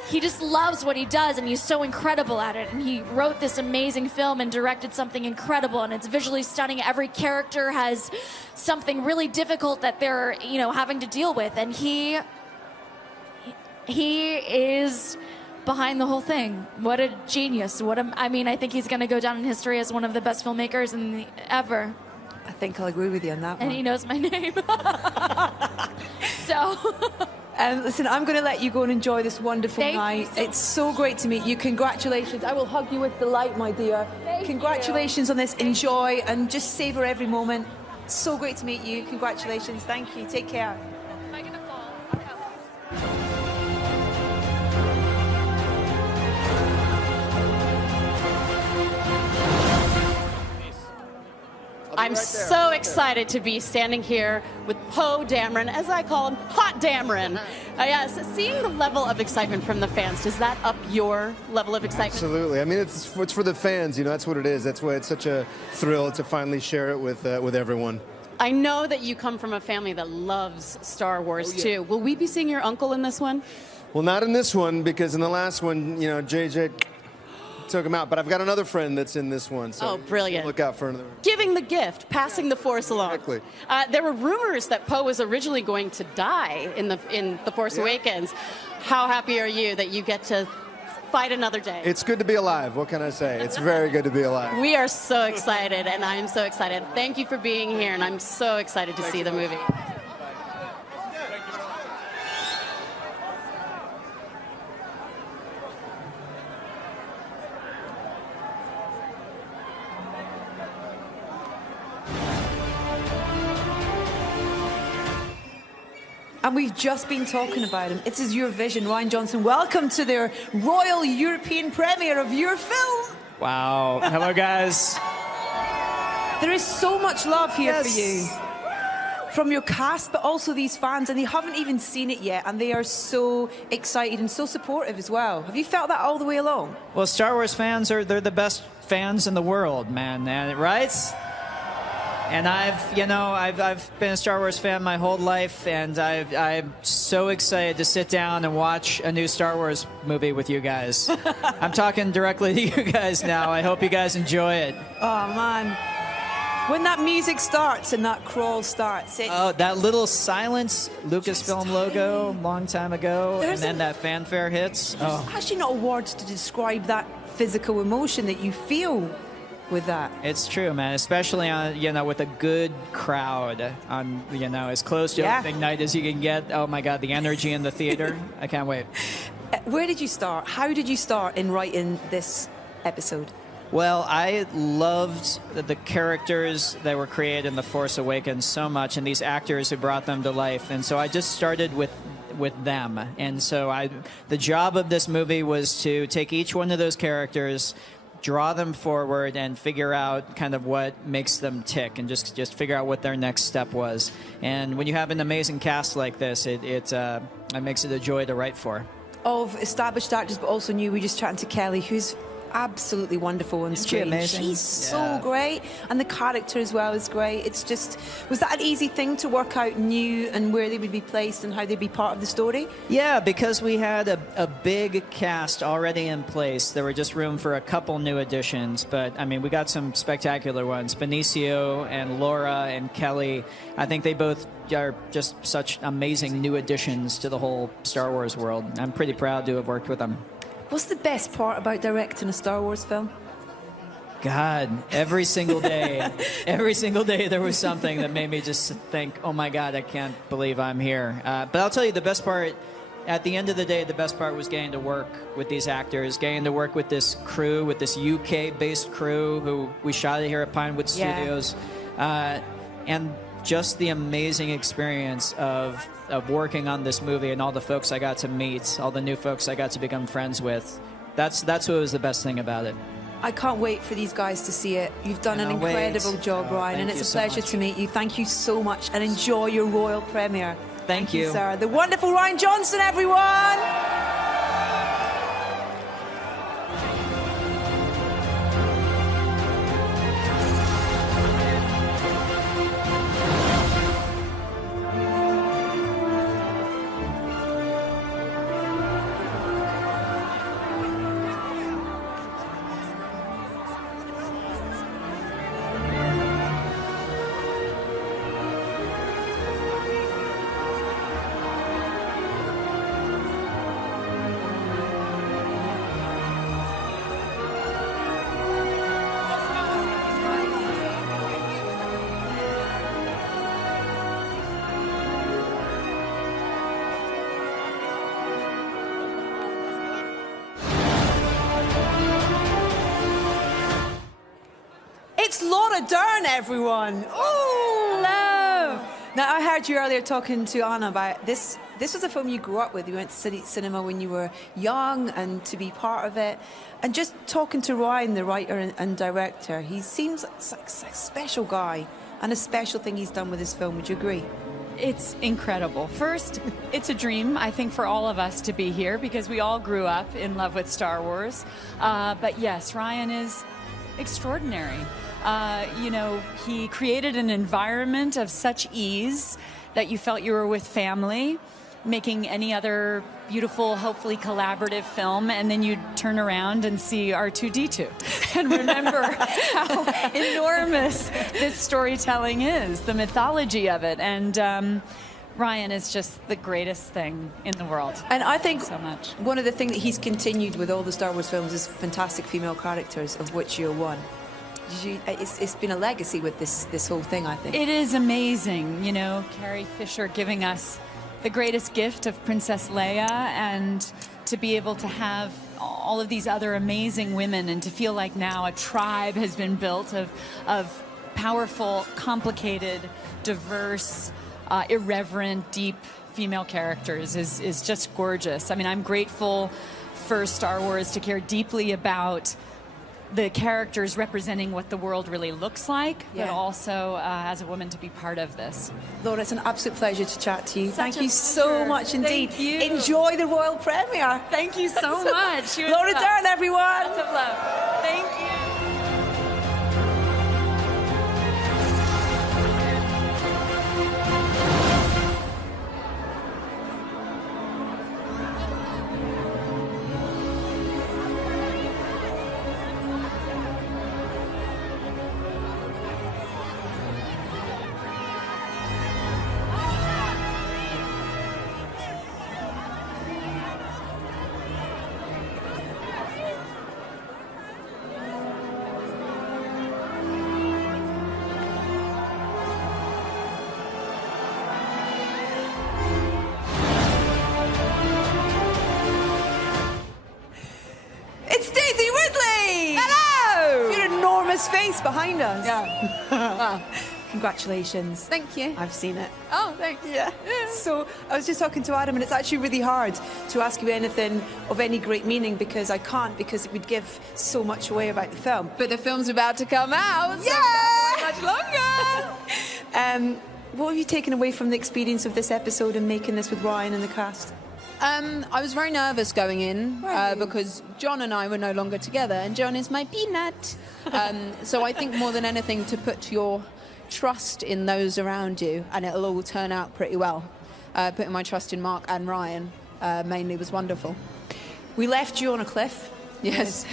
he just loves what he does, and he's so incredible at it. And he wrote this amazing film and directed something incredible, and it's visually stunning. Every character has something really difficult that they're, having to deal with, and he is behind the whole thing. What a genius! I think he's going to go down in history as one of the best filmmakers ever. I think I'll agree with you on that one. And he knows my name. So. Listen, I'm going to let you go and enjoy this wonderful night. It's so great to meet you. Congratulations. I will hug you with delight, my dear. Congratulations on this. Enjoy and just savor every moment. So great to meet you. Congratulations. Thank you. Take care. Am I going to fall? I'm so excited to be standing here with Poe Dameron, as I call him, Hot Dameron. Yes, seeing the level of excitement from the fans, does that up your level of excitement? Absolutely. I mean, it's for the fans. That's what it is. That's why it's such a thrill to finally share it with everyone. I know that you come from a family that loves Star Wars too. Will we be seeing your uncle in this one? Well, not in this one, because in the last one, JJ took him out. But I've got another friend that's in this one. So brilliant. Look out for another. Giving the gift, passing the Force along. Exactly. There were rumors that Poe was originally going to die in the Force Awakens. How happy are you that you get to fight another day? It's good to be alive. What can I say? It's very good to be alive. We are so excited, and I'm so excited. Thank you for being here, and I'm so excited to see the movie. And we've just been talking about him. This is your vision, Rian Johnson. Welcome to their Royal European premiere of your film. Wow. Hello, guys. There is so much love here for you. From your cast, but also these fans, and they haven't even seen it yet, and they are so excited and so supportive as well. Have you felt that all the way along? Well, Star Wars fans they're the best fans in the world, man, right? And I've been a Star Wars fan my whole life, and I'm so excited to sit down and watch a new Star Wars movie with you guys. I'm talking directly to you guys now. I hope you guys enjoy it. Oh, man. When that music starts and that crawl starts, that little silence Lucasfilm logo long time ago, and then that fanfare hits. There's actually not words to describe that physical emotion that you feel with that. It's true, man. Especially on with a good crowd on as close to opening night as you can get. Oh my God, the energy in the theater! I can't wait. Where did you start? How did you start in writing this episode? Well, I loved the characters that were created in The Force Awakens so much, and these actors who brought them to life. And so I just started with them. And so the job of this movie was to take each one of those characters, draw them forward, and figure out kind of what makes them tick, and just figure out what their next step was. And when you have an amazing cast like this, it makes it a joy to write for. Of established actors, but also new. We just chatting to Kelly, who's absolutely wonderful on screen. She's so great, and the character as well is great. It's just, was that an easy thing to work out new and where they would be placed and how they'd be part of the story? Yeah, because we had a big cast already in place. There were just room for a couple new additions, but I mean, we got some spectacular ones. Benicio and Laura and Kelly, I think they both are just such amazing new additions to the whole Star Wars world. I'm pretty proud to have worked with them. What's the best part about directing a Star Wars film? God, every single day there was something that made me just think, oh my God, I can't believe I'm here. But I'll tell you, the best part, at the end of the day, the best part was getting to work with these actors, getting to work with this crew, with this UK-based crew who we shot it here at Pinewood Studios. And just the amazing experience of working on this movie and all the folks I got to meet, all the new folks I got to become friends with. That's what was the best thing about it. I can't wait for these guys to see it. You've done an incredible job, Ryan, and it's a pleasure to meet you. Thank you so much, and enjoy your royal premiere. Thank you, sir. The wonderful Ryan Johnson, everyone! It's Laura Dern, everyone. Oh, hello. Now, I heard you earlier talking to Anna about this. This was a film you grew up with. You went to cinema when you were young, and to be part of it. And just talking to Ryan, the writer and director, he seems like a special guy, and a special thing he's done with this film. Would you agree? It's incredible. First, it's a dream, I think, for all of us to be here because we all grew up in love with Star Wars. But yes, Ryan is extraordinary. You know, he created an environment of such ease that you felt you were with family, making any other beautiful, hopefully collaborative film, and then you'd turn around and see R2-D2 and remember how enormous this storytelling is, the mythology of it. And Ryan is just the greatest thing in the world. And I think so much. One of the things that he's continued with all the Star Wars films is fantastic female characters, of which you're one. It's been a legacy with this whole thing, I think. It is amazing, you know, Carrie Fisher giving us the greatest gift of Princess Leia, and to be able to have all of these other amazing women, and to feel like now a tribe has been built of powerful, complicated, diverse, irreverent, deep female characters is just gorgeous. I mean, I'm grateful for Star Wars to care deeply about the characters representing what the world really looks like, but also as a woman to be part of this. Laura, it's an absolute pleasure to chat to you. Thank a you so pleasure. much indeed. Thank you. Enjoy the royal premiere. Thank you so much. Laura Dern, everyone. Lots of love. Thank you. Face behind us. Yeah. Wow. Congratulations. Thank you. I've seen it. Oh, thanks. Yeah. So I was just talking to Adam, and it's actually really hard to ask you anything of any great meaning because I can't, because it would give so much away about the film. But the film's about to come out. Yeah. So much longer. What have you taken away from the experience of this episode and making this with Ryan and the cast? I was very nervous going in because John and I were no longer together, and John is my peanut. So I think more than anything to put your trust in those around you, and it'll all turn out pretty well. Putting my trust in Mark and Ryan mainly was wonderful. We left you on a cliff. Yes.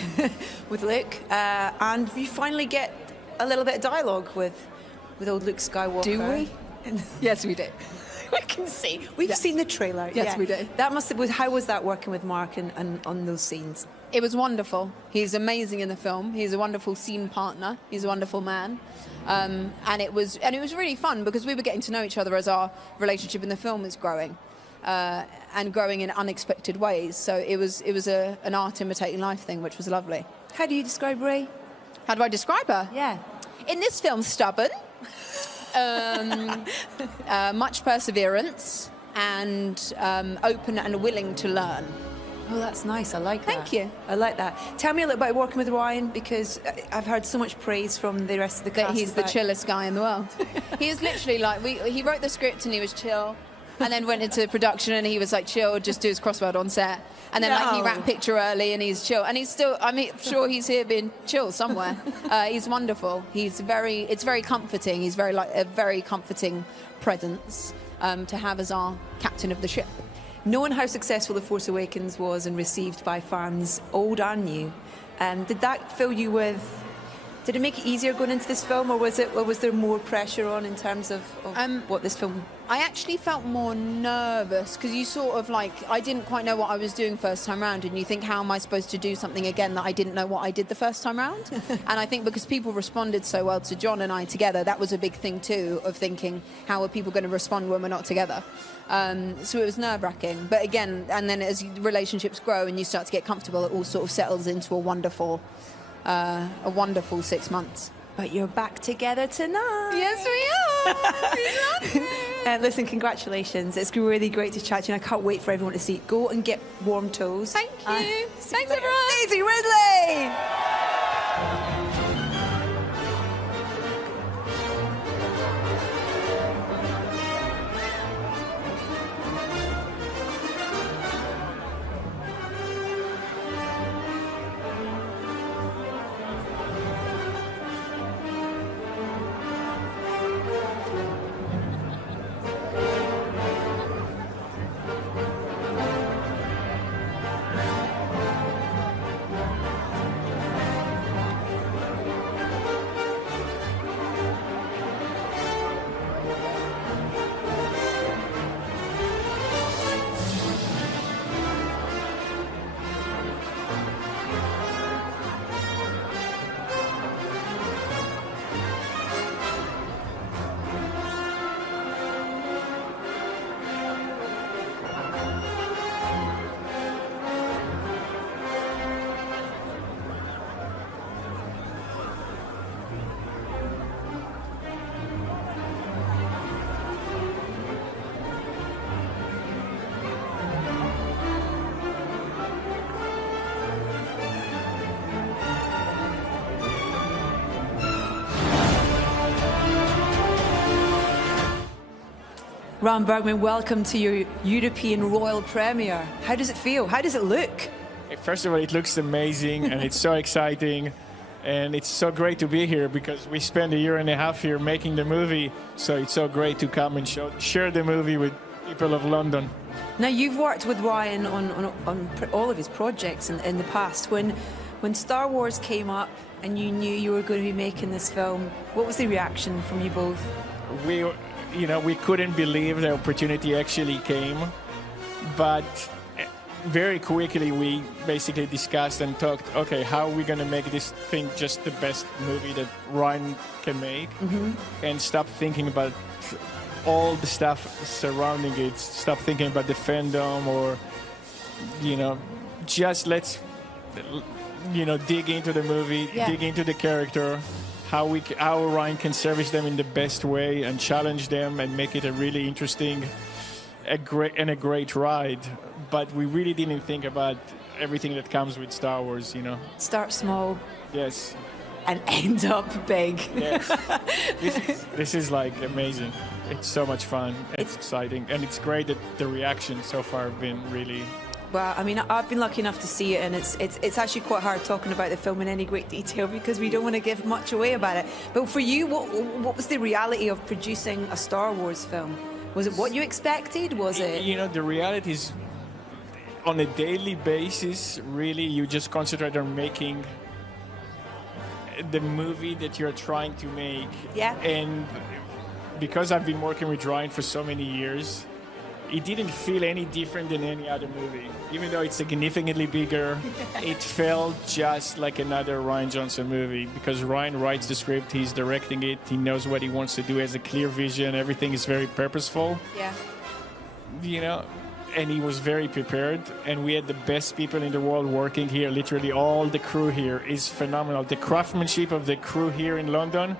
With Luke, and we finally get a little bit of dialogue with old Luke Skywalker. Do we? Yes, we do. We can see. We've seen the trailer. Yes, we do. That must have. How was that working with Mark and on those scenes? It was wonderful. He's amazing in the film. He's a wonderful scene partner. He's a wonderful man, and it was really fun because we were getting to know each other as our relationship in the film is growing, and growing in unexpected ways. So it was an art imitating life thing, which was lovely. How do you describe Ray? How do I describe her? Yeah. In this film, stubborn, much perseverance, and open and willing to learn. Oh, that's nice. I like that. Thank you. I like that. Tell me a little about working with Ryan, because I've heard so much praise from the rest of the cast. That he's the chillest guy in the world. He is literally like, he wrote the script and he was chill, and then went into production and he was like chill, just do his crossword on set. And then like he ran picture early and he's chill. And he's still, I'm sure he's here being chill somewhere. He's wonderful. It's very comforting. He's very like a very comforting presence to have as our captain of the ship. Knowing how successful The Force Awakens was and received by fans, old and new, did that fill you with... Did it make it easier going into this film, or was there more pressure on in terms of what this film... I actually felt more nervous because you sort of like, I didn't quite know what I was doing first time round, and you think, how am I supposed to do something again that I didn't know what I did the first time round? And I think because people responded so well to John and I together, that was a big thing too, of thinking, how are people going to respond when we're not together? So it was nerve-wracking. But again, and then as relationships grow and you start to get comfortable, it all sort of settles into a wonderful 6 months. But you're back together tonight. Yes, we are. Listen, congratulations. It's really great to chat to you, and I can't wait for everyone to see it. Go and get warm toes. Thank you. Thanks, everyone. Daisy Ridley! Ron Bergman, welcome to your European Royal Premiere. How does it feel? How does it look? First of all, it looks amazing and it's so exciting. And it's so great to be here because we spent a year and a half here making the movie. So it's so great to come and share the movie with people of London. Now, you've worked with Ryan on all of his projects in the past. When Star Wars came up and you knew you were going to be making this film, what was the reaction from you both? We couldn't believe the opportunity actually came, but very quickly we basically discussed and talked, okay, how are we going to make this thing just the best movie that Ryan can make, and stop thinking about all the stuff surrounding it, stop thinking about the fandom or, just let's, dig into the movie, dig into the character, how Ryan can service them in the best way and challenge them and make it a really interesting, a great ride. But we really didn't think about everything that comes with Star Wars, Start small. Yes. And end up big. Yes. This is like amazing. It's so much fun. It's exciting. And it's great that the reaction so far have been really... Well, I mean, I've been lucky enough to see it, and it's actually quite hard talking about the film in any great detail because we don't want to give much away about it. But for you, what was the reality of producing a Star Wars film? Was it what you expected? Was it... The reality is, on a daily basis, really, you just concentrate on making the movie that you're trying to make. Yeah. And because I've been working with Ryan for so many years, it didn't feel any different than any other movie. Even though it's significantly bigger, it felt just like another Rian Johnson movie because Rian writes the script, he's directing it, he knows what he wants to do, he has a clear vision, everything is very purposeful. Yeah. You know, and he was very prepared, and we had the best people in the world working here. Literally all the crew here is phenomenal. The craftsmanship of the crew here in London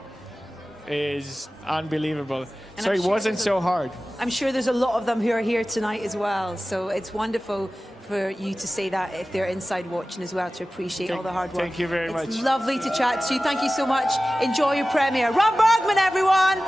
is unbelievable. And So I'm it sure wasn't there's so hard. I'm sure there's a lot of them who are here tonight as well. So it's wonderful for you to say that if they're inside watching as well, to appreciate all the hard work. Thank you very much. It's lovely to chat to you. Thank you so much. Enjoy your premiere. Ron Bergman, everyone.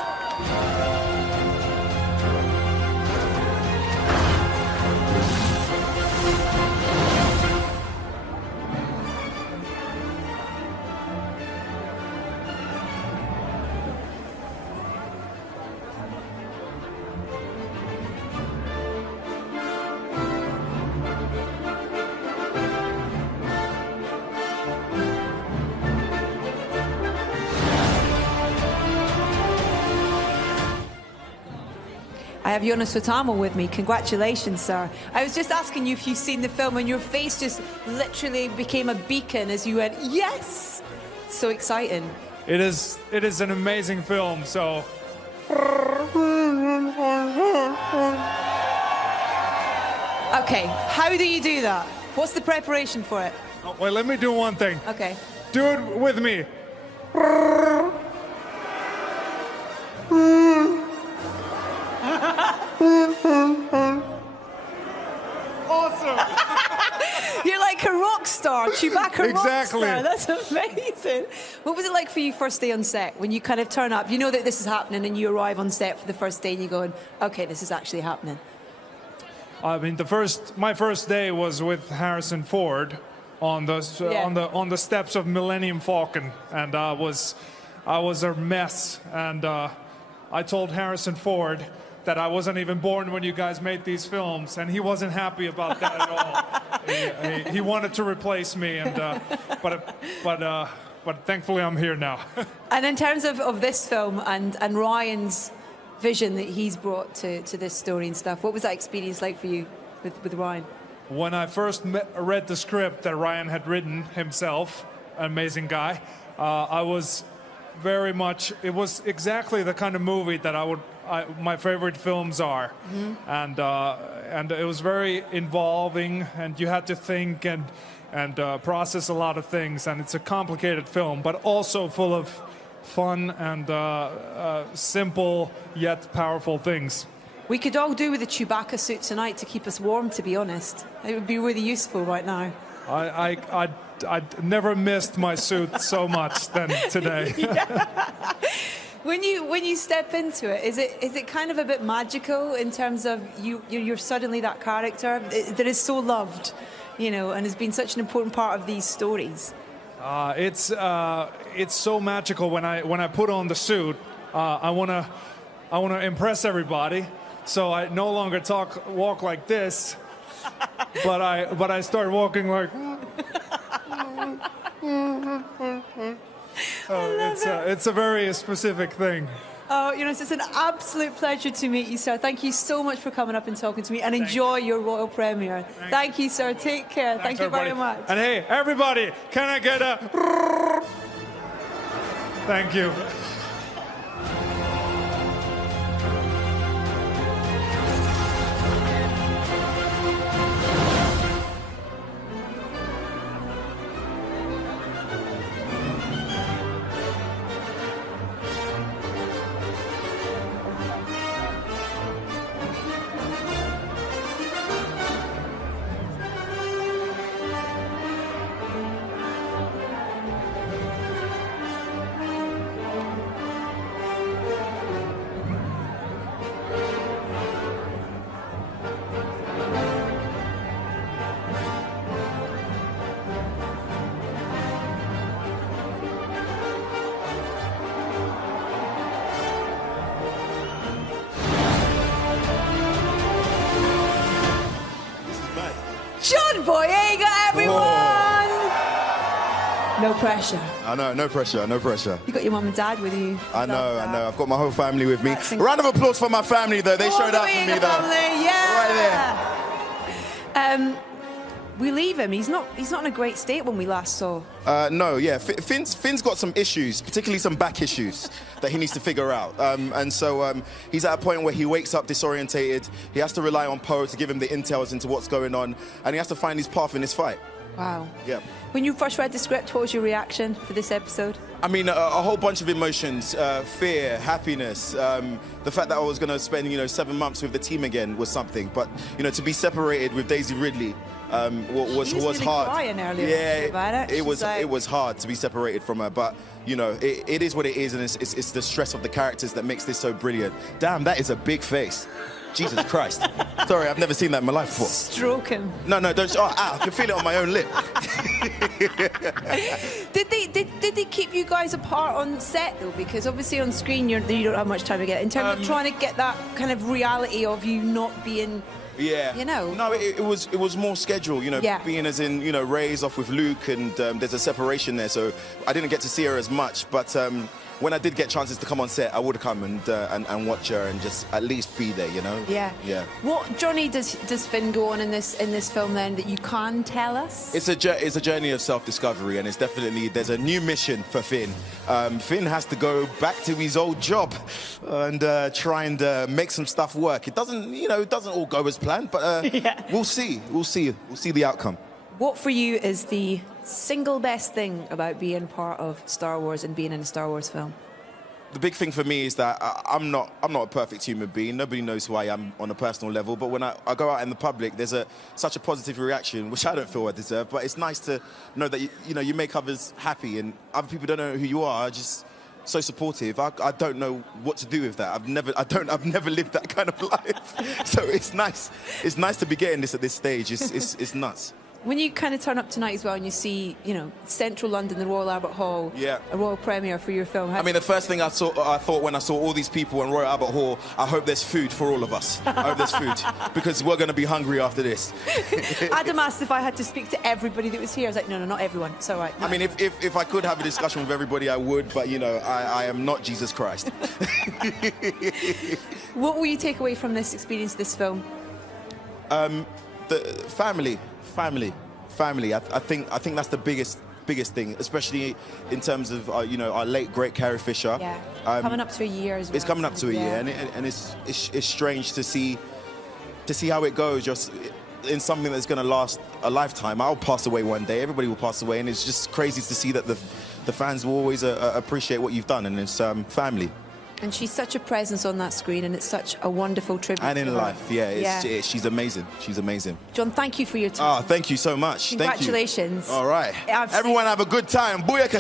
I have Jonas Sotamo with me. Congratulations, sir. I was just asking you if you've seen the film, and your face just literally became a beacon as you went, yes! So exciting. It is an amazing film, so... Okay, how do you do that? What's the preparation for it? Oh, wait, let me do one thing. Okay. Do it with me. Awesome. You're like a rock star, Chewbacca Exactly. rock star. That's amazing. What was it like for you first day on set when you kind of turn up? You know that this is happening, and you arrive on set for the first day, and you're going, "Okay, this is actually happening." I mean, my first day was with Harrison Ford on the steps of Millennium Falcon, and I was a mess. And I told Harrison Ford that I wasn't even born when you guys made these films, and he wasn't happy about that at all. He wanted to replace me, and but thankfully I'm here now. And in terms of this film and Ryan's vision that he's brought to this story and stuff, what was that experience like for you with Ryan? When I first read the script that Ryan had written himself, an amazing guy, I was very much, it was exactly the kind of movie that my favorite films are. Mm-hmm. And it was very involving, and you had to think and process a lot of things, and it's a complicated film, but also full of fun and simple yet powerful things. We could all do with a Chewbacca suit tonight to keep us warm, to be honest. It would be really useful right now. I never missed my suit so much than today. When you step into it, is it kind of a bit magical in terms of you're suddenly that character that is so loved, you know, and has been such an important part of these stories? It's so magical when I put on the suit. I wanna impress everybody, so I no longer walk like this, but I start walking like. It's a very specific thing. Oh, you know, it's an absolute pleasure to meet you, sir. Thank you so much for coming up and talking to me, and enjoy your royal premiere. Thank you, sir. Take care. Thank you very much. And hey, everybody, can I get a... Thank you. No pressure. I know, no pressure, no pressure. You got your mum and dad with you. I know, Love that. I know. I've got my whole family with me. That's Round of applause for my family, though. They showed the up for me, Boyega though. family, yeah. Right there. We leave him. He's not in a great state when we last saw. No, yeah. Finn's got some issues, particularly some back issues that he needs to figure out. And so he's at a point where he wakes up disorientated. He has to rely on Poe to give him the intels into what's going on, and he has to find his path in this fight. Wow. Yeah. When you first read the script, what was your reaction for this episode? I mean, a whole bunch of emotions, fear, happiness. The fact that I was going to spend, 7 months with the team again was something. But, to be separated with Daisy Ridley was really hard. Crying earlier yeah, about it. It was hard to be separated from her. But, it is what it is, and it's the stress of the characters that makes this so brilliant. Damn, that is a big face. Jesus Christ. Sorry, I've never seen that in my life before. Stroke him. No, don't. Oh, I can feel it on my own lip. Did they keep you guys apart on set though? Because obviously on screen you don't have much time to get. In terms of trying to get that kind of reality of you not being. Yeah. No, it was more schedule, being as in, Ray's off with Luke, and there's a separation there, so I didn't get to see her as much, but when I did get chances to come on set, I would come and watch her and just at least be there, Yeah. Yeah. What journey does Finn go on in this film then that you can tell us? It's a journey of self-discovery, and it's definitely, there's a new mission for Finn. Finn has to go back to his old job and try and make some stuff work. It doesn't all go as planned, but we'll see the outcome. What for you is the single best thing about being part of Star Wars and being in a Star Wars film? The big thing for me is that I'm not a perfect human being. Nobody knows who I am on a personal level. But when I go out in the public, there's such a positive reaction, which I don't feel I deserve. But it's nice to know that you make others happy, and other people don't know who you are. Just so supportive. I don't know what to do with that. I've never lived that kind of life. So it's nice. It's nice to be getting this at this stage. It's nuts. When you kind of turn up tonight as well and you see, Central London, the Royal Albert Hall, a royal premiere for your film. I mean, the first thing I thought when I saw all these people in Royal Albert Hall, I hope there's food for all of us. I hope there's food, because we're going to be hungry after this. Adam asked if I had to speak to everybody that was here. I was like, no, not everyone. It's all right. No. I mean, if I could have a discussion with everybody, I would, but, I am not Jesus Christ. What will you take away from this experience, this film? The family. I think that's the biggest thing, especially in terms of our late great Carrie Fisher. Yeah, coming up to a year as well. It's coming up to a year, and it's strange to see how it goes. Just in something that's going to last a lifetime. I'll pass away one day. Everybody will pass away, and it's just crazy to see that the fans will always appreciate what you've done, and it's family. And she's such a presence on that screen, and it's such a wonderful tribute. And in life, she's amazing. She's amazing. John, thank you for your time. Oh, thank you so much. Congratulations. Thank you. All right. Everyone have a good time. Boyega.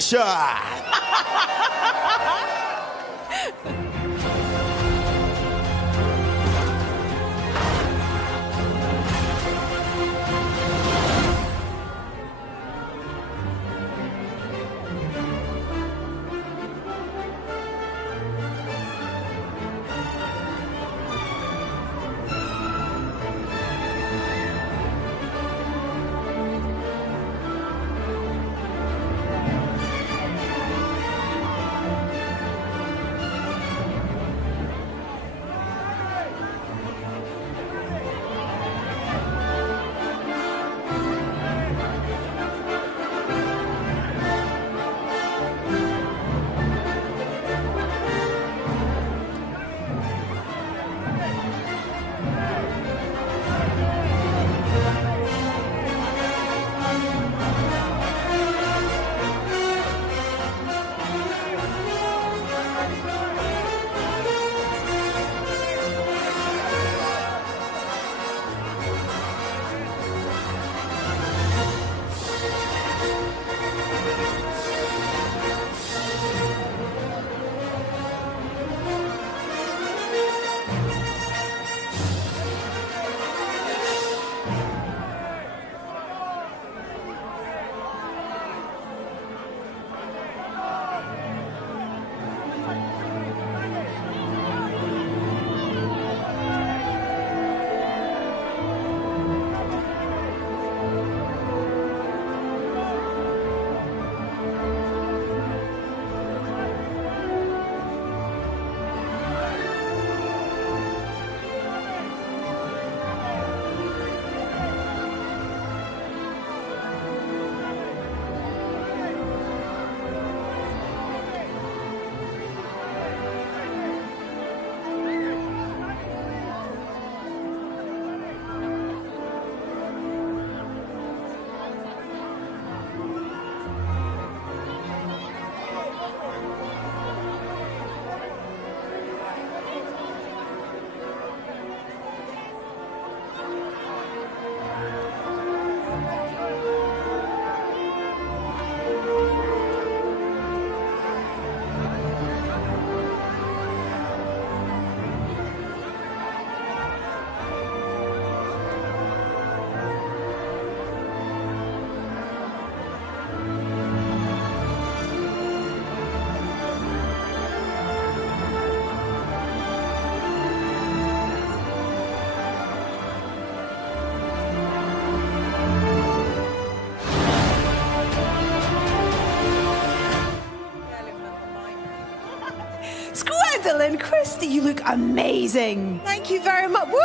Gwendoline Christie, you look amazing. Thank you very much. Woo!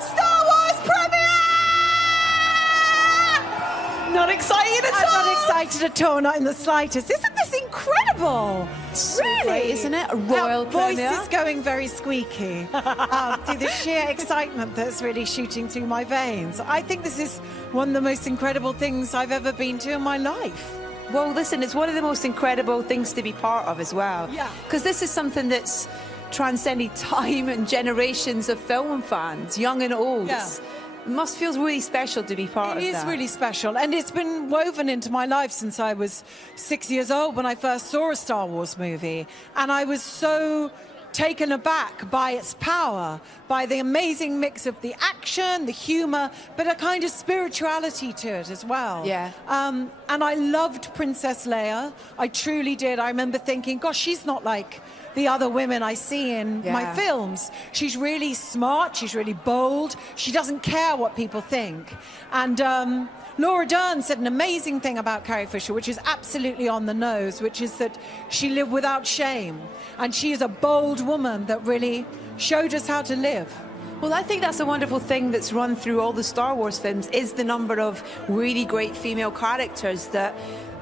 Star Wars premiere! Not excited at all? I'm not excited at all, not in the slightest. Isn't this incredible? Really? Great. Isn't it? A royal premiere? Voice is going very squeaky through the sheer excitement that's really shooting through my veins. I think this is one of the most incredible things I've ever been to in my life. Well, listen, it's one of the most incredible things to be part of as well. Yeah. Because this is something that's transcended time and generations of film fans, young and old. Yeah. It must feel really special to be part of that. It is really special, and it's been woven into my life since I was 6 years old when I first saw a Star Wars movie, and I was so taken aback by its power, by the amazing mix of the action, the humor, but a kind of spirituality to it as well. Yeah. And I loved Princess Leia. I truly did. I remember thinking, gosh, she's not like the other women I see in my films. She's really smart, she's really bold, she doesn't care what people think. And Laura Dern said an amazing thing about Carrie Fisher, which is absolutely on the nose, which is that she lived without shame. And she is a bold woman that really showed us how to live. Well, I think that's a wonderful thing that's run through all the Star Wars films, is the number of really great female characters that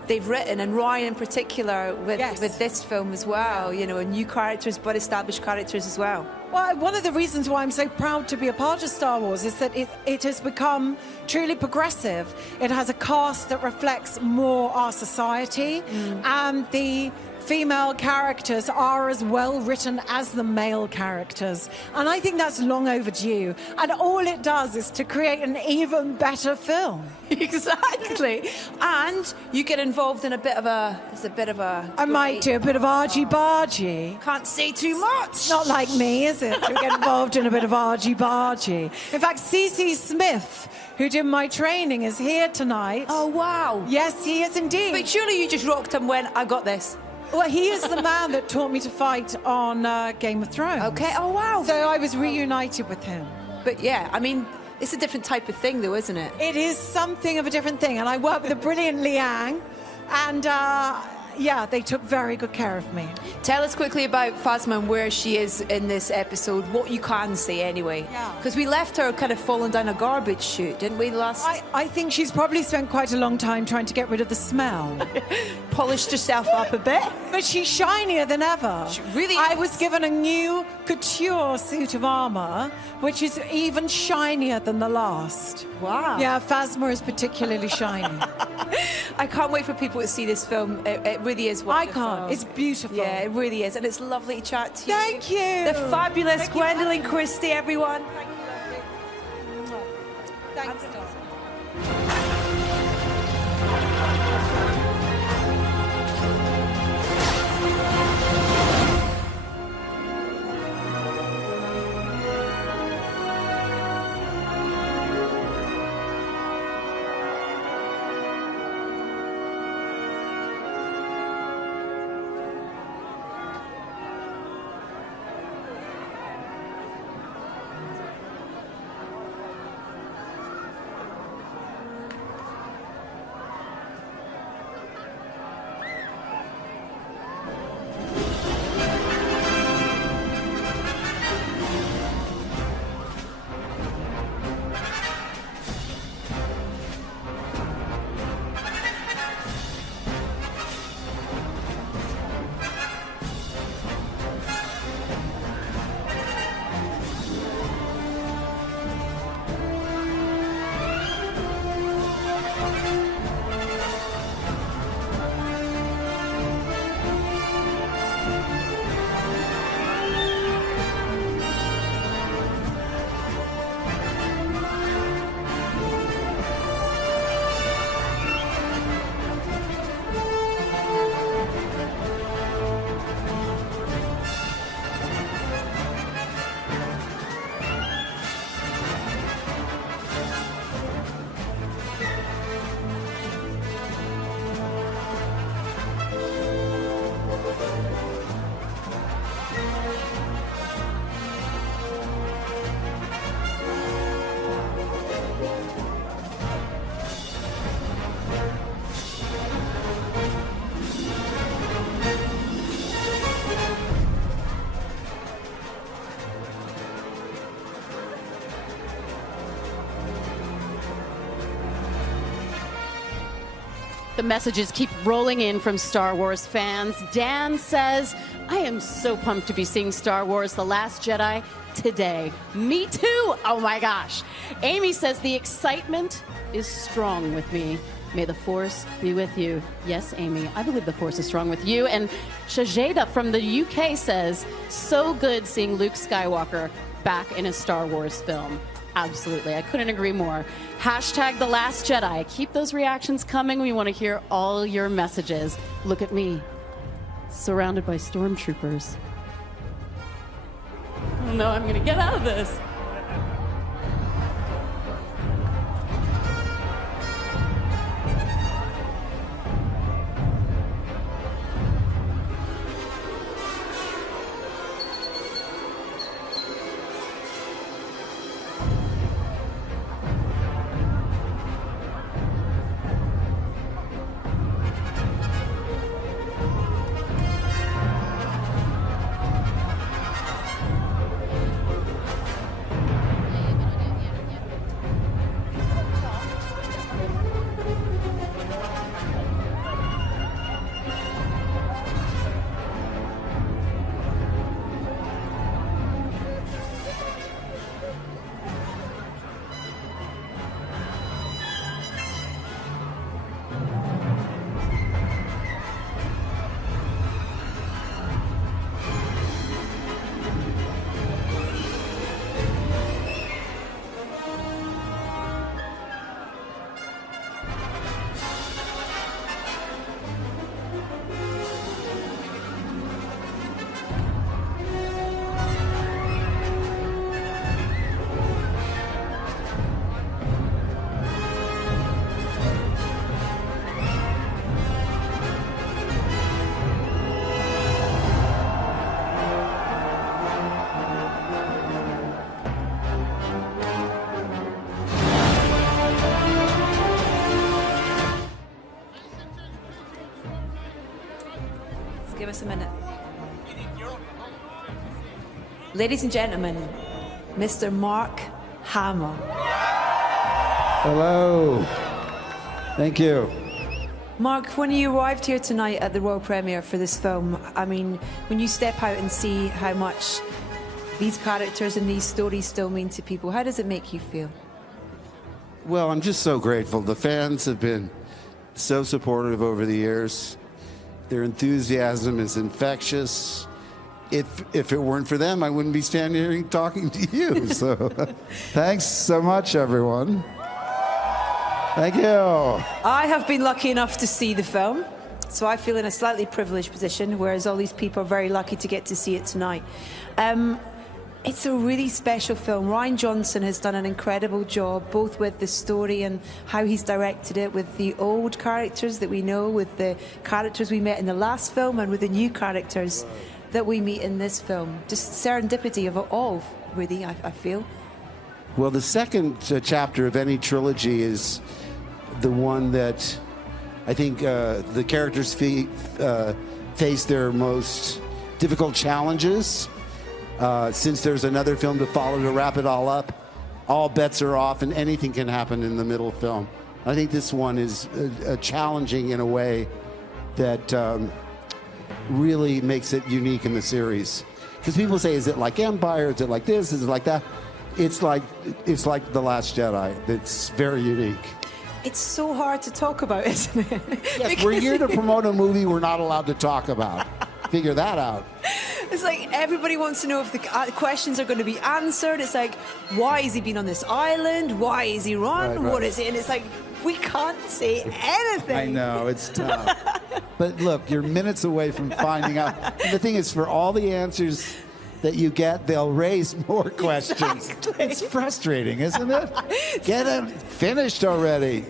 they've written, and Ryan in particular with this film as well, you know, and new characters but established characters as well. Well, one of the reasons why I'm so proud to be a part of Star Wars is that it has become truly progressive. It has a cast that reflects more our society, and the female characters are as well written as the male characters. And I think that's long overdue. And all it does is to create an even better film. Exactly. And you get involved in a bit of a... I might do a bit of argy-bargy. Can't say too much. Not like me, is it? To get involved in a bit of argy-bargy. In fact, C.C. Smith, who did my training, is here tonight. Oh, wow. Yes, he is indeed. But surely you just rocked and went, I got this. Well, he is the man that taught me to fight on Game of Thrones. Okay, oh wow. So I was reunited with him. But yeah, I mean, it's a different type of thing though, isn't it? It is something of a different thing. And I worked with the brilliant Liang. And yeah, they took very good care of me. Tell us quickly about Phasma and where she is in this episode, what you can say anyway. Because we left her kind of falling down a garbage chute, didn't we, last? I think she's probably spent quite a long time trying to get rid of the smell. Polished herself up a bit. But she's shinier than ever. She really I is. was given a new couture suit of armor, which is even shinier than the last. Wow. Yeah, Phasma is particularly shiny. I can't wait for people to see this film. It really is wonderful. I can't. It's beautiful. Yeah, it really is. And it's lovely to chat to you. Thank you. The fabulous Gwendoline Christie, everyone. Thanks, The messages keep rolling in from Star Wars fans. Dan says, I am so pumped to be seeing Star Wars The Last Jedi today. Me too. Oh my gosh. Amy says, the excitement is strong with me. May the Force be with you. Yes, Amy, I believe the Force is strong with you. And Shajeda from the UK says, so good seeing Luke Skywalker back in a Star Wars film. Absolutely, I couldn't agree more. Hashtag The Last Jedi. Keep those reactions coming. We want to hear all your messages. Look at me, surrounded by stormtroopers. Oh no, I'm gonna get out of this. Give us a minute. Ladies and gentlemen, Mr. Mark Hamill. Hello. Thank you. Mark, when you arrived here tonight at the Royal Premiere for this film, I mean, when you step out and see how much these characters and these stories still mean to people, how does it make you feel? Well, I'm just so grateful. The fans have been so supportive over the years. Their enthusiasm is infectious. If it weren't for them, I wouldn't be standing here talking to you. So thanks so much, everyone. Thank you. I have been lucky enough to see the film, so I feel in a slightly privileged position, whereas all these people are very lucky to get to see it tonight. It's a really special film. Rian Johnson has done an incredible job, both with the story and how he's directed it, with the old characters that we know, with the characters we met in the last film, and with the new characters that we meet in this film. Just serendipity of it all, really, I feel. Well, the second chapter of any trilogy is the one that I think the characters face their most difficult challenges. Since there's another film to follow to wrap it all up, all bets are off and anything can happen in the middle film. I think this one is challenging in a way that really makes it unique in the series. Because people say, is it like Empire? Is it like this? Is it like that? It's like The Last Jedi. It's very unique. It's so hard to talk about, isn't it? Yes, we're here to promote a movie we're not allowed to talk about. Figure that out. It's like everybody wants to know if the questions are going to be answered. It's like, why has he been on this island? Why is he run? Right. What is it? And it's like, we can't say anything. I know, it's tough. But look, you're minutes away from finding out. And the thing is, for all the answers that you get, they'll raise more questions. Exactly. It's frustrating, isn't it? Get it finished already.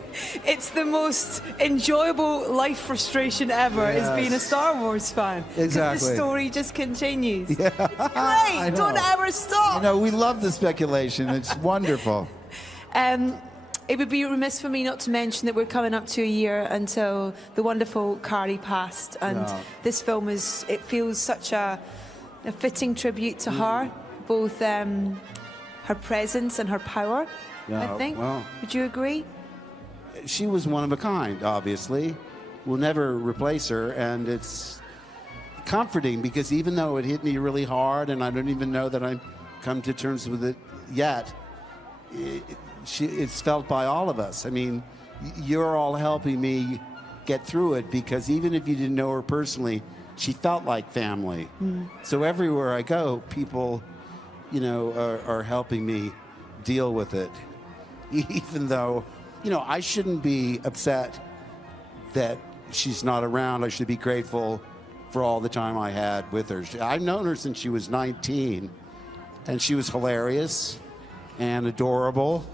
It's the most enjoyable life frustration ever, is being a Star Wars fan. Exactly. The story just continues. Yeah. It's great. Don't ever stop. I know, we love the speculation. It's wonderful. It would be remiss for me not to mention that we're coming up to a year until the wonderful Carrie passed, and this film it feels such a fitting tribute to her, both her presence and her power, I think. Well, would you agree? she was one of a kind, obviously. will never replace her, and it's comforting because even though it hit me really hard, and I don't even know that I've come to terms with it yet, it's felt by all of us. I mean, you're all helping me get through it because even if you didn't know her personally, she felt like family. So everywhere I go, people, you know, are helping me deal with it. Even though, you know, I shouldn't be upset that she's not around. I should be grateful for all the time I had with her. I've known her since she was 19, and she was hilarious and adorable.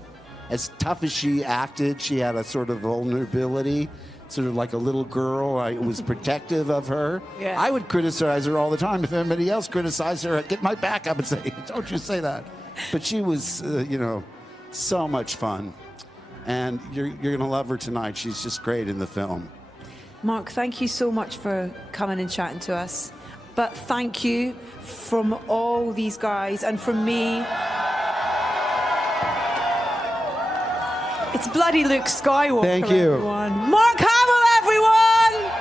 As tough as she acted, she had a sort of vulnerability, sort of like a little girl. I was protective of her. Yeah. I would criticize her all the time. If anybody else criticized her, I'd get my back up and say, don't you say that. But she was, you know, so much fun. And you're going to love her tonight. She's just great in the film. Mark, thank you so much for coming and chatting to us. But thank you from all these guys and from me. It's bloody Luke Skywalker, Thank you. everyone. Mark Hamill, everyone!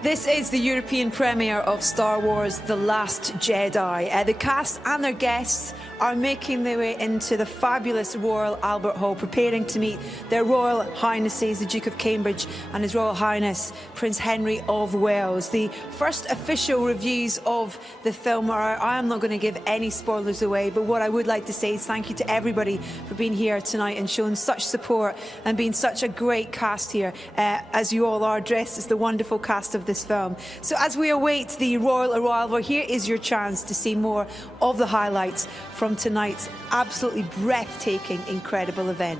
This is the European premiere of Star Wars The Last Jedi. The cast and their guests are making their way into the fabulous Royal Albert Hall, preparing to meet their Royal Highnesses, the Duke of Cambridge and His Royal Highness Prince Henry of Wales. The first official reviews of the film are, I am not going to give any spoilers away, but what I would like to say is thank you to everybody for being here tonight and showing such support and being such a great cast here, as you all are dressed as the wonderful cast of this film. So as we await the royal arrival, here is your chance to see more of the highlights from tonight's absolutely breathtaking, incredible event.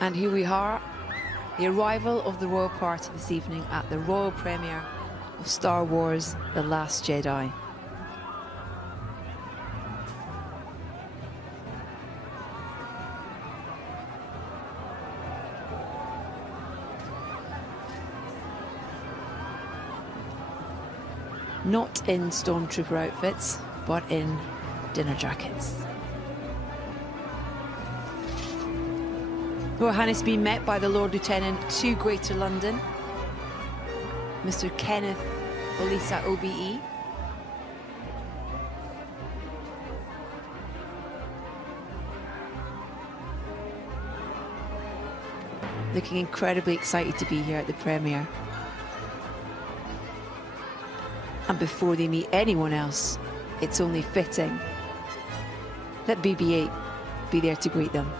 And here we are, the arrival of the royal party this evening at the royal premiere of Star Wars: The Last Jedi. Not in stormtrooper outfits, but in dinner jackets. Royal Highness being met by the Lord Lieutenant to Greater London, Mr. Kenneth Olisa OBE. Looking incredibly excited to be here at the premiere. And before they meet anyone else, it's only fitting that BB-8 be there to greet them.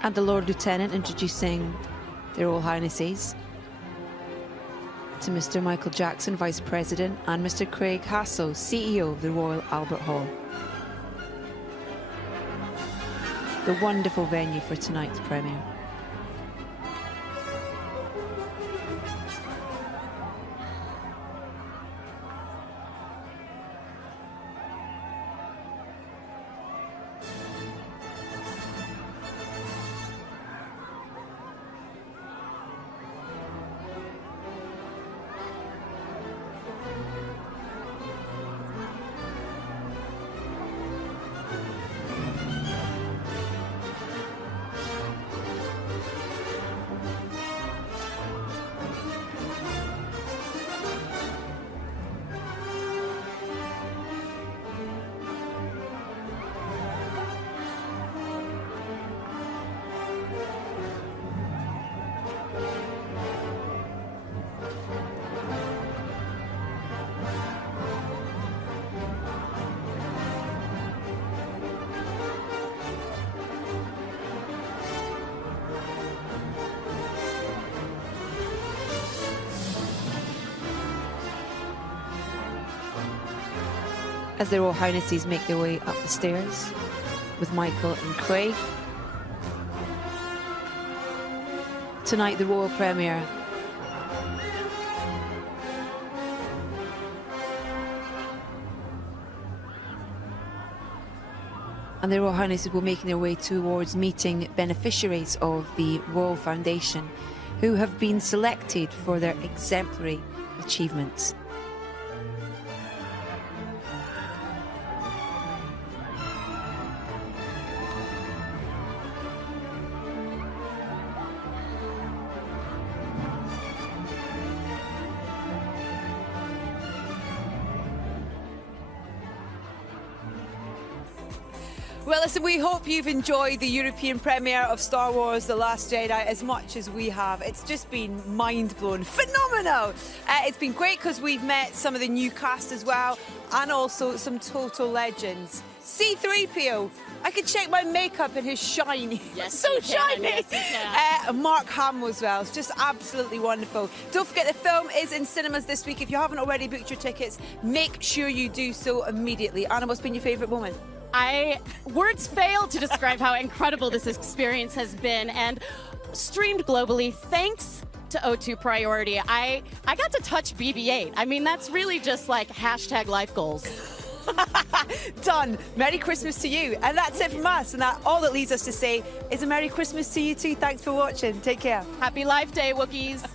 And the Lord Lieutenant introducing their Royal Highnesses to Mr. Michael Jackson, Vice President, and Mr. Craig Hassel, CEO of the Royal Albert Hall. The wonderful venue for tonight's premiere. As their Royal Highnesses make their way up the stairs with Michael and Craig. Tonight, the royal premiere. And the Royal Highnesses will be making their way towards meeting beneficiaries of the Royal Foundation who have been selected for their exemplary achievements. Well, listen, we hope you've enjoyed the European premiere of Star Wars: The Last Jedi as much as we have. It's just been mind-blowing, phenomenal. It's been great because we've met some of the new cast as well, and also some total legends. C-3PO, I could check my makeup and his shiny. Yes, so you can. shiny. Yes, you can. Mark Hamill as well. It's just absolutely wonderful. Don't forget the film is in cinemas this week. If you haven't already booked your tickets, make sure you do so immediately. Anna, what's been your favourite moment? Words fail to describe how incredible this experience has been, and streamed globally thanks to O2 Priority. I got to touch BB-8. I mean, that's really just like #life goals. Done. Merry Christmas to you. And that's it from us. And that all that leaves us to say is a Merry Christmas to you too. Thanks for watching. Take care. Happy Life Day, Wookiees.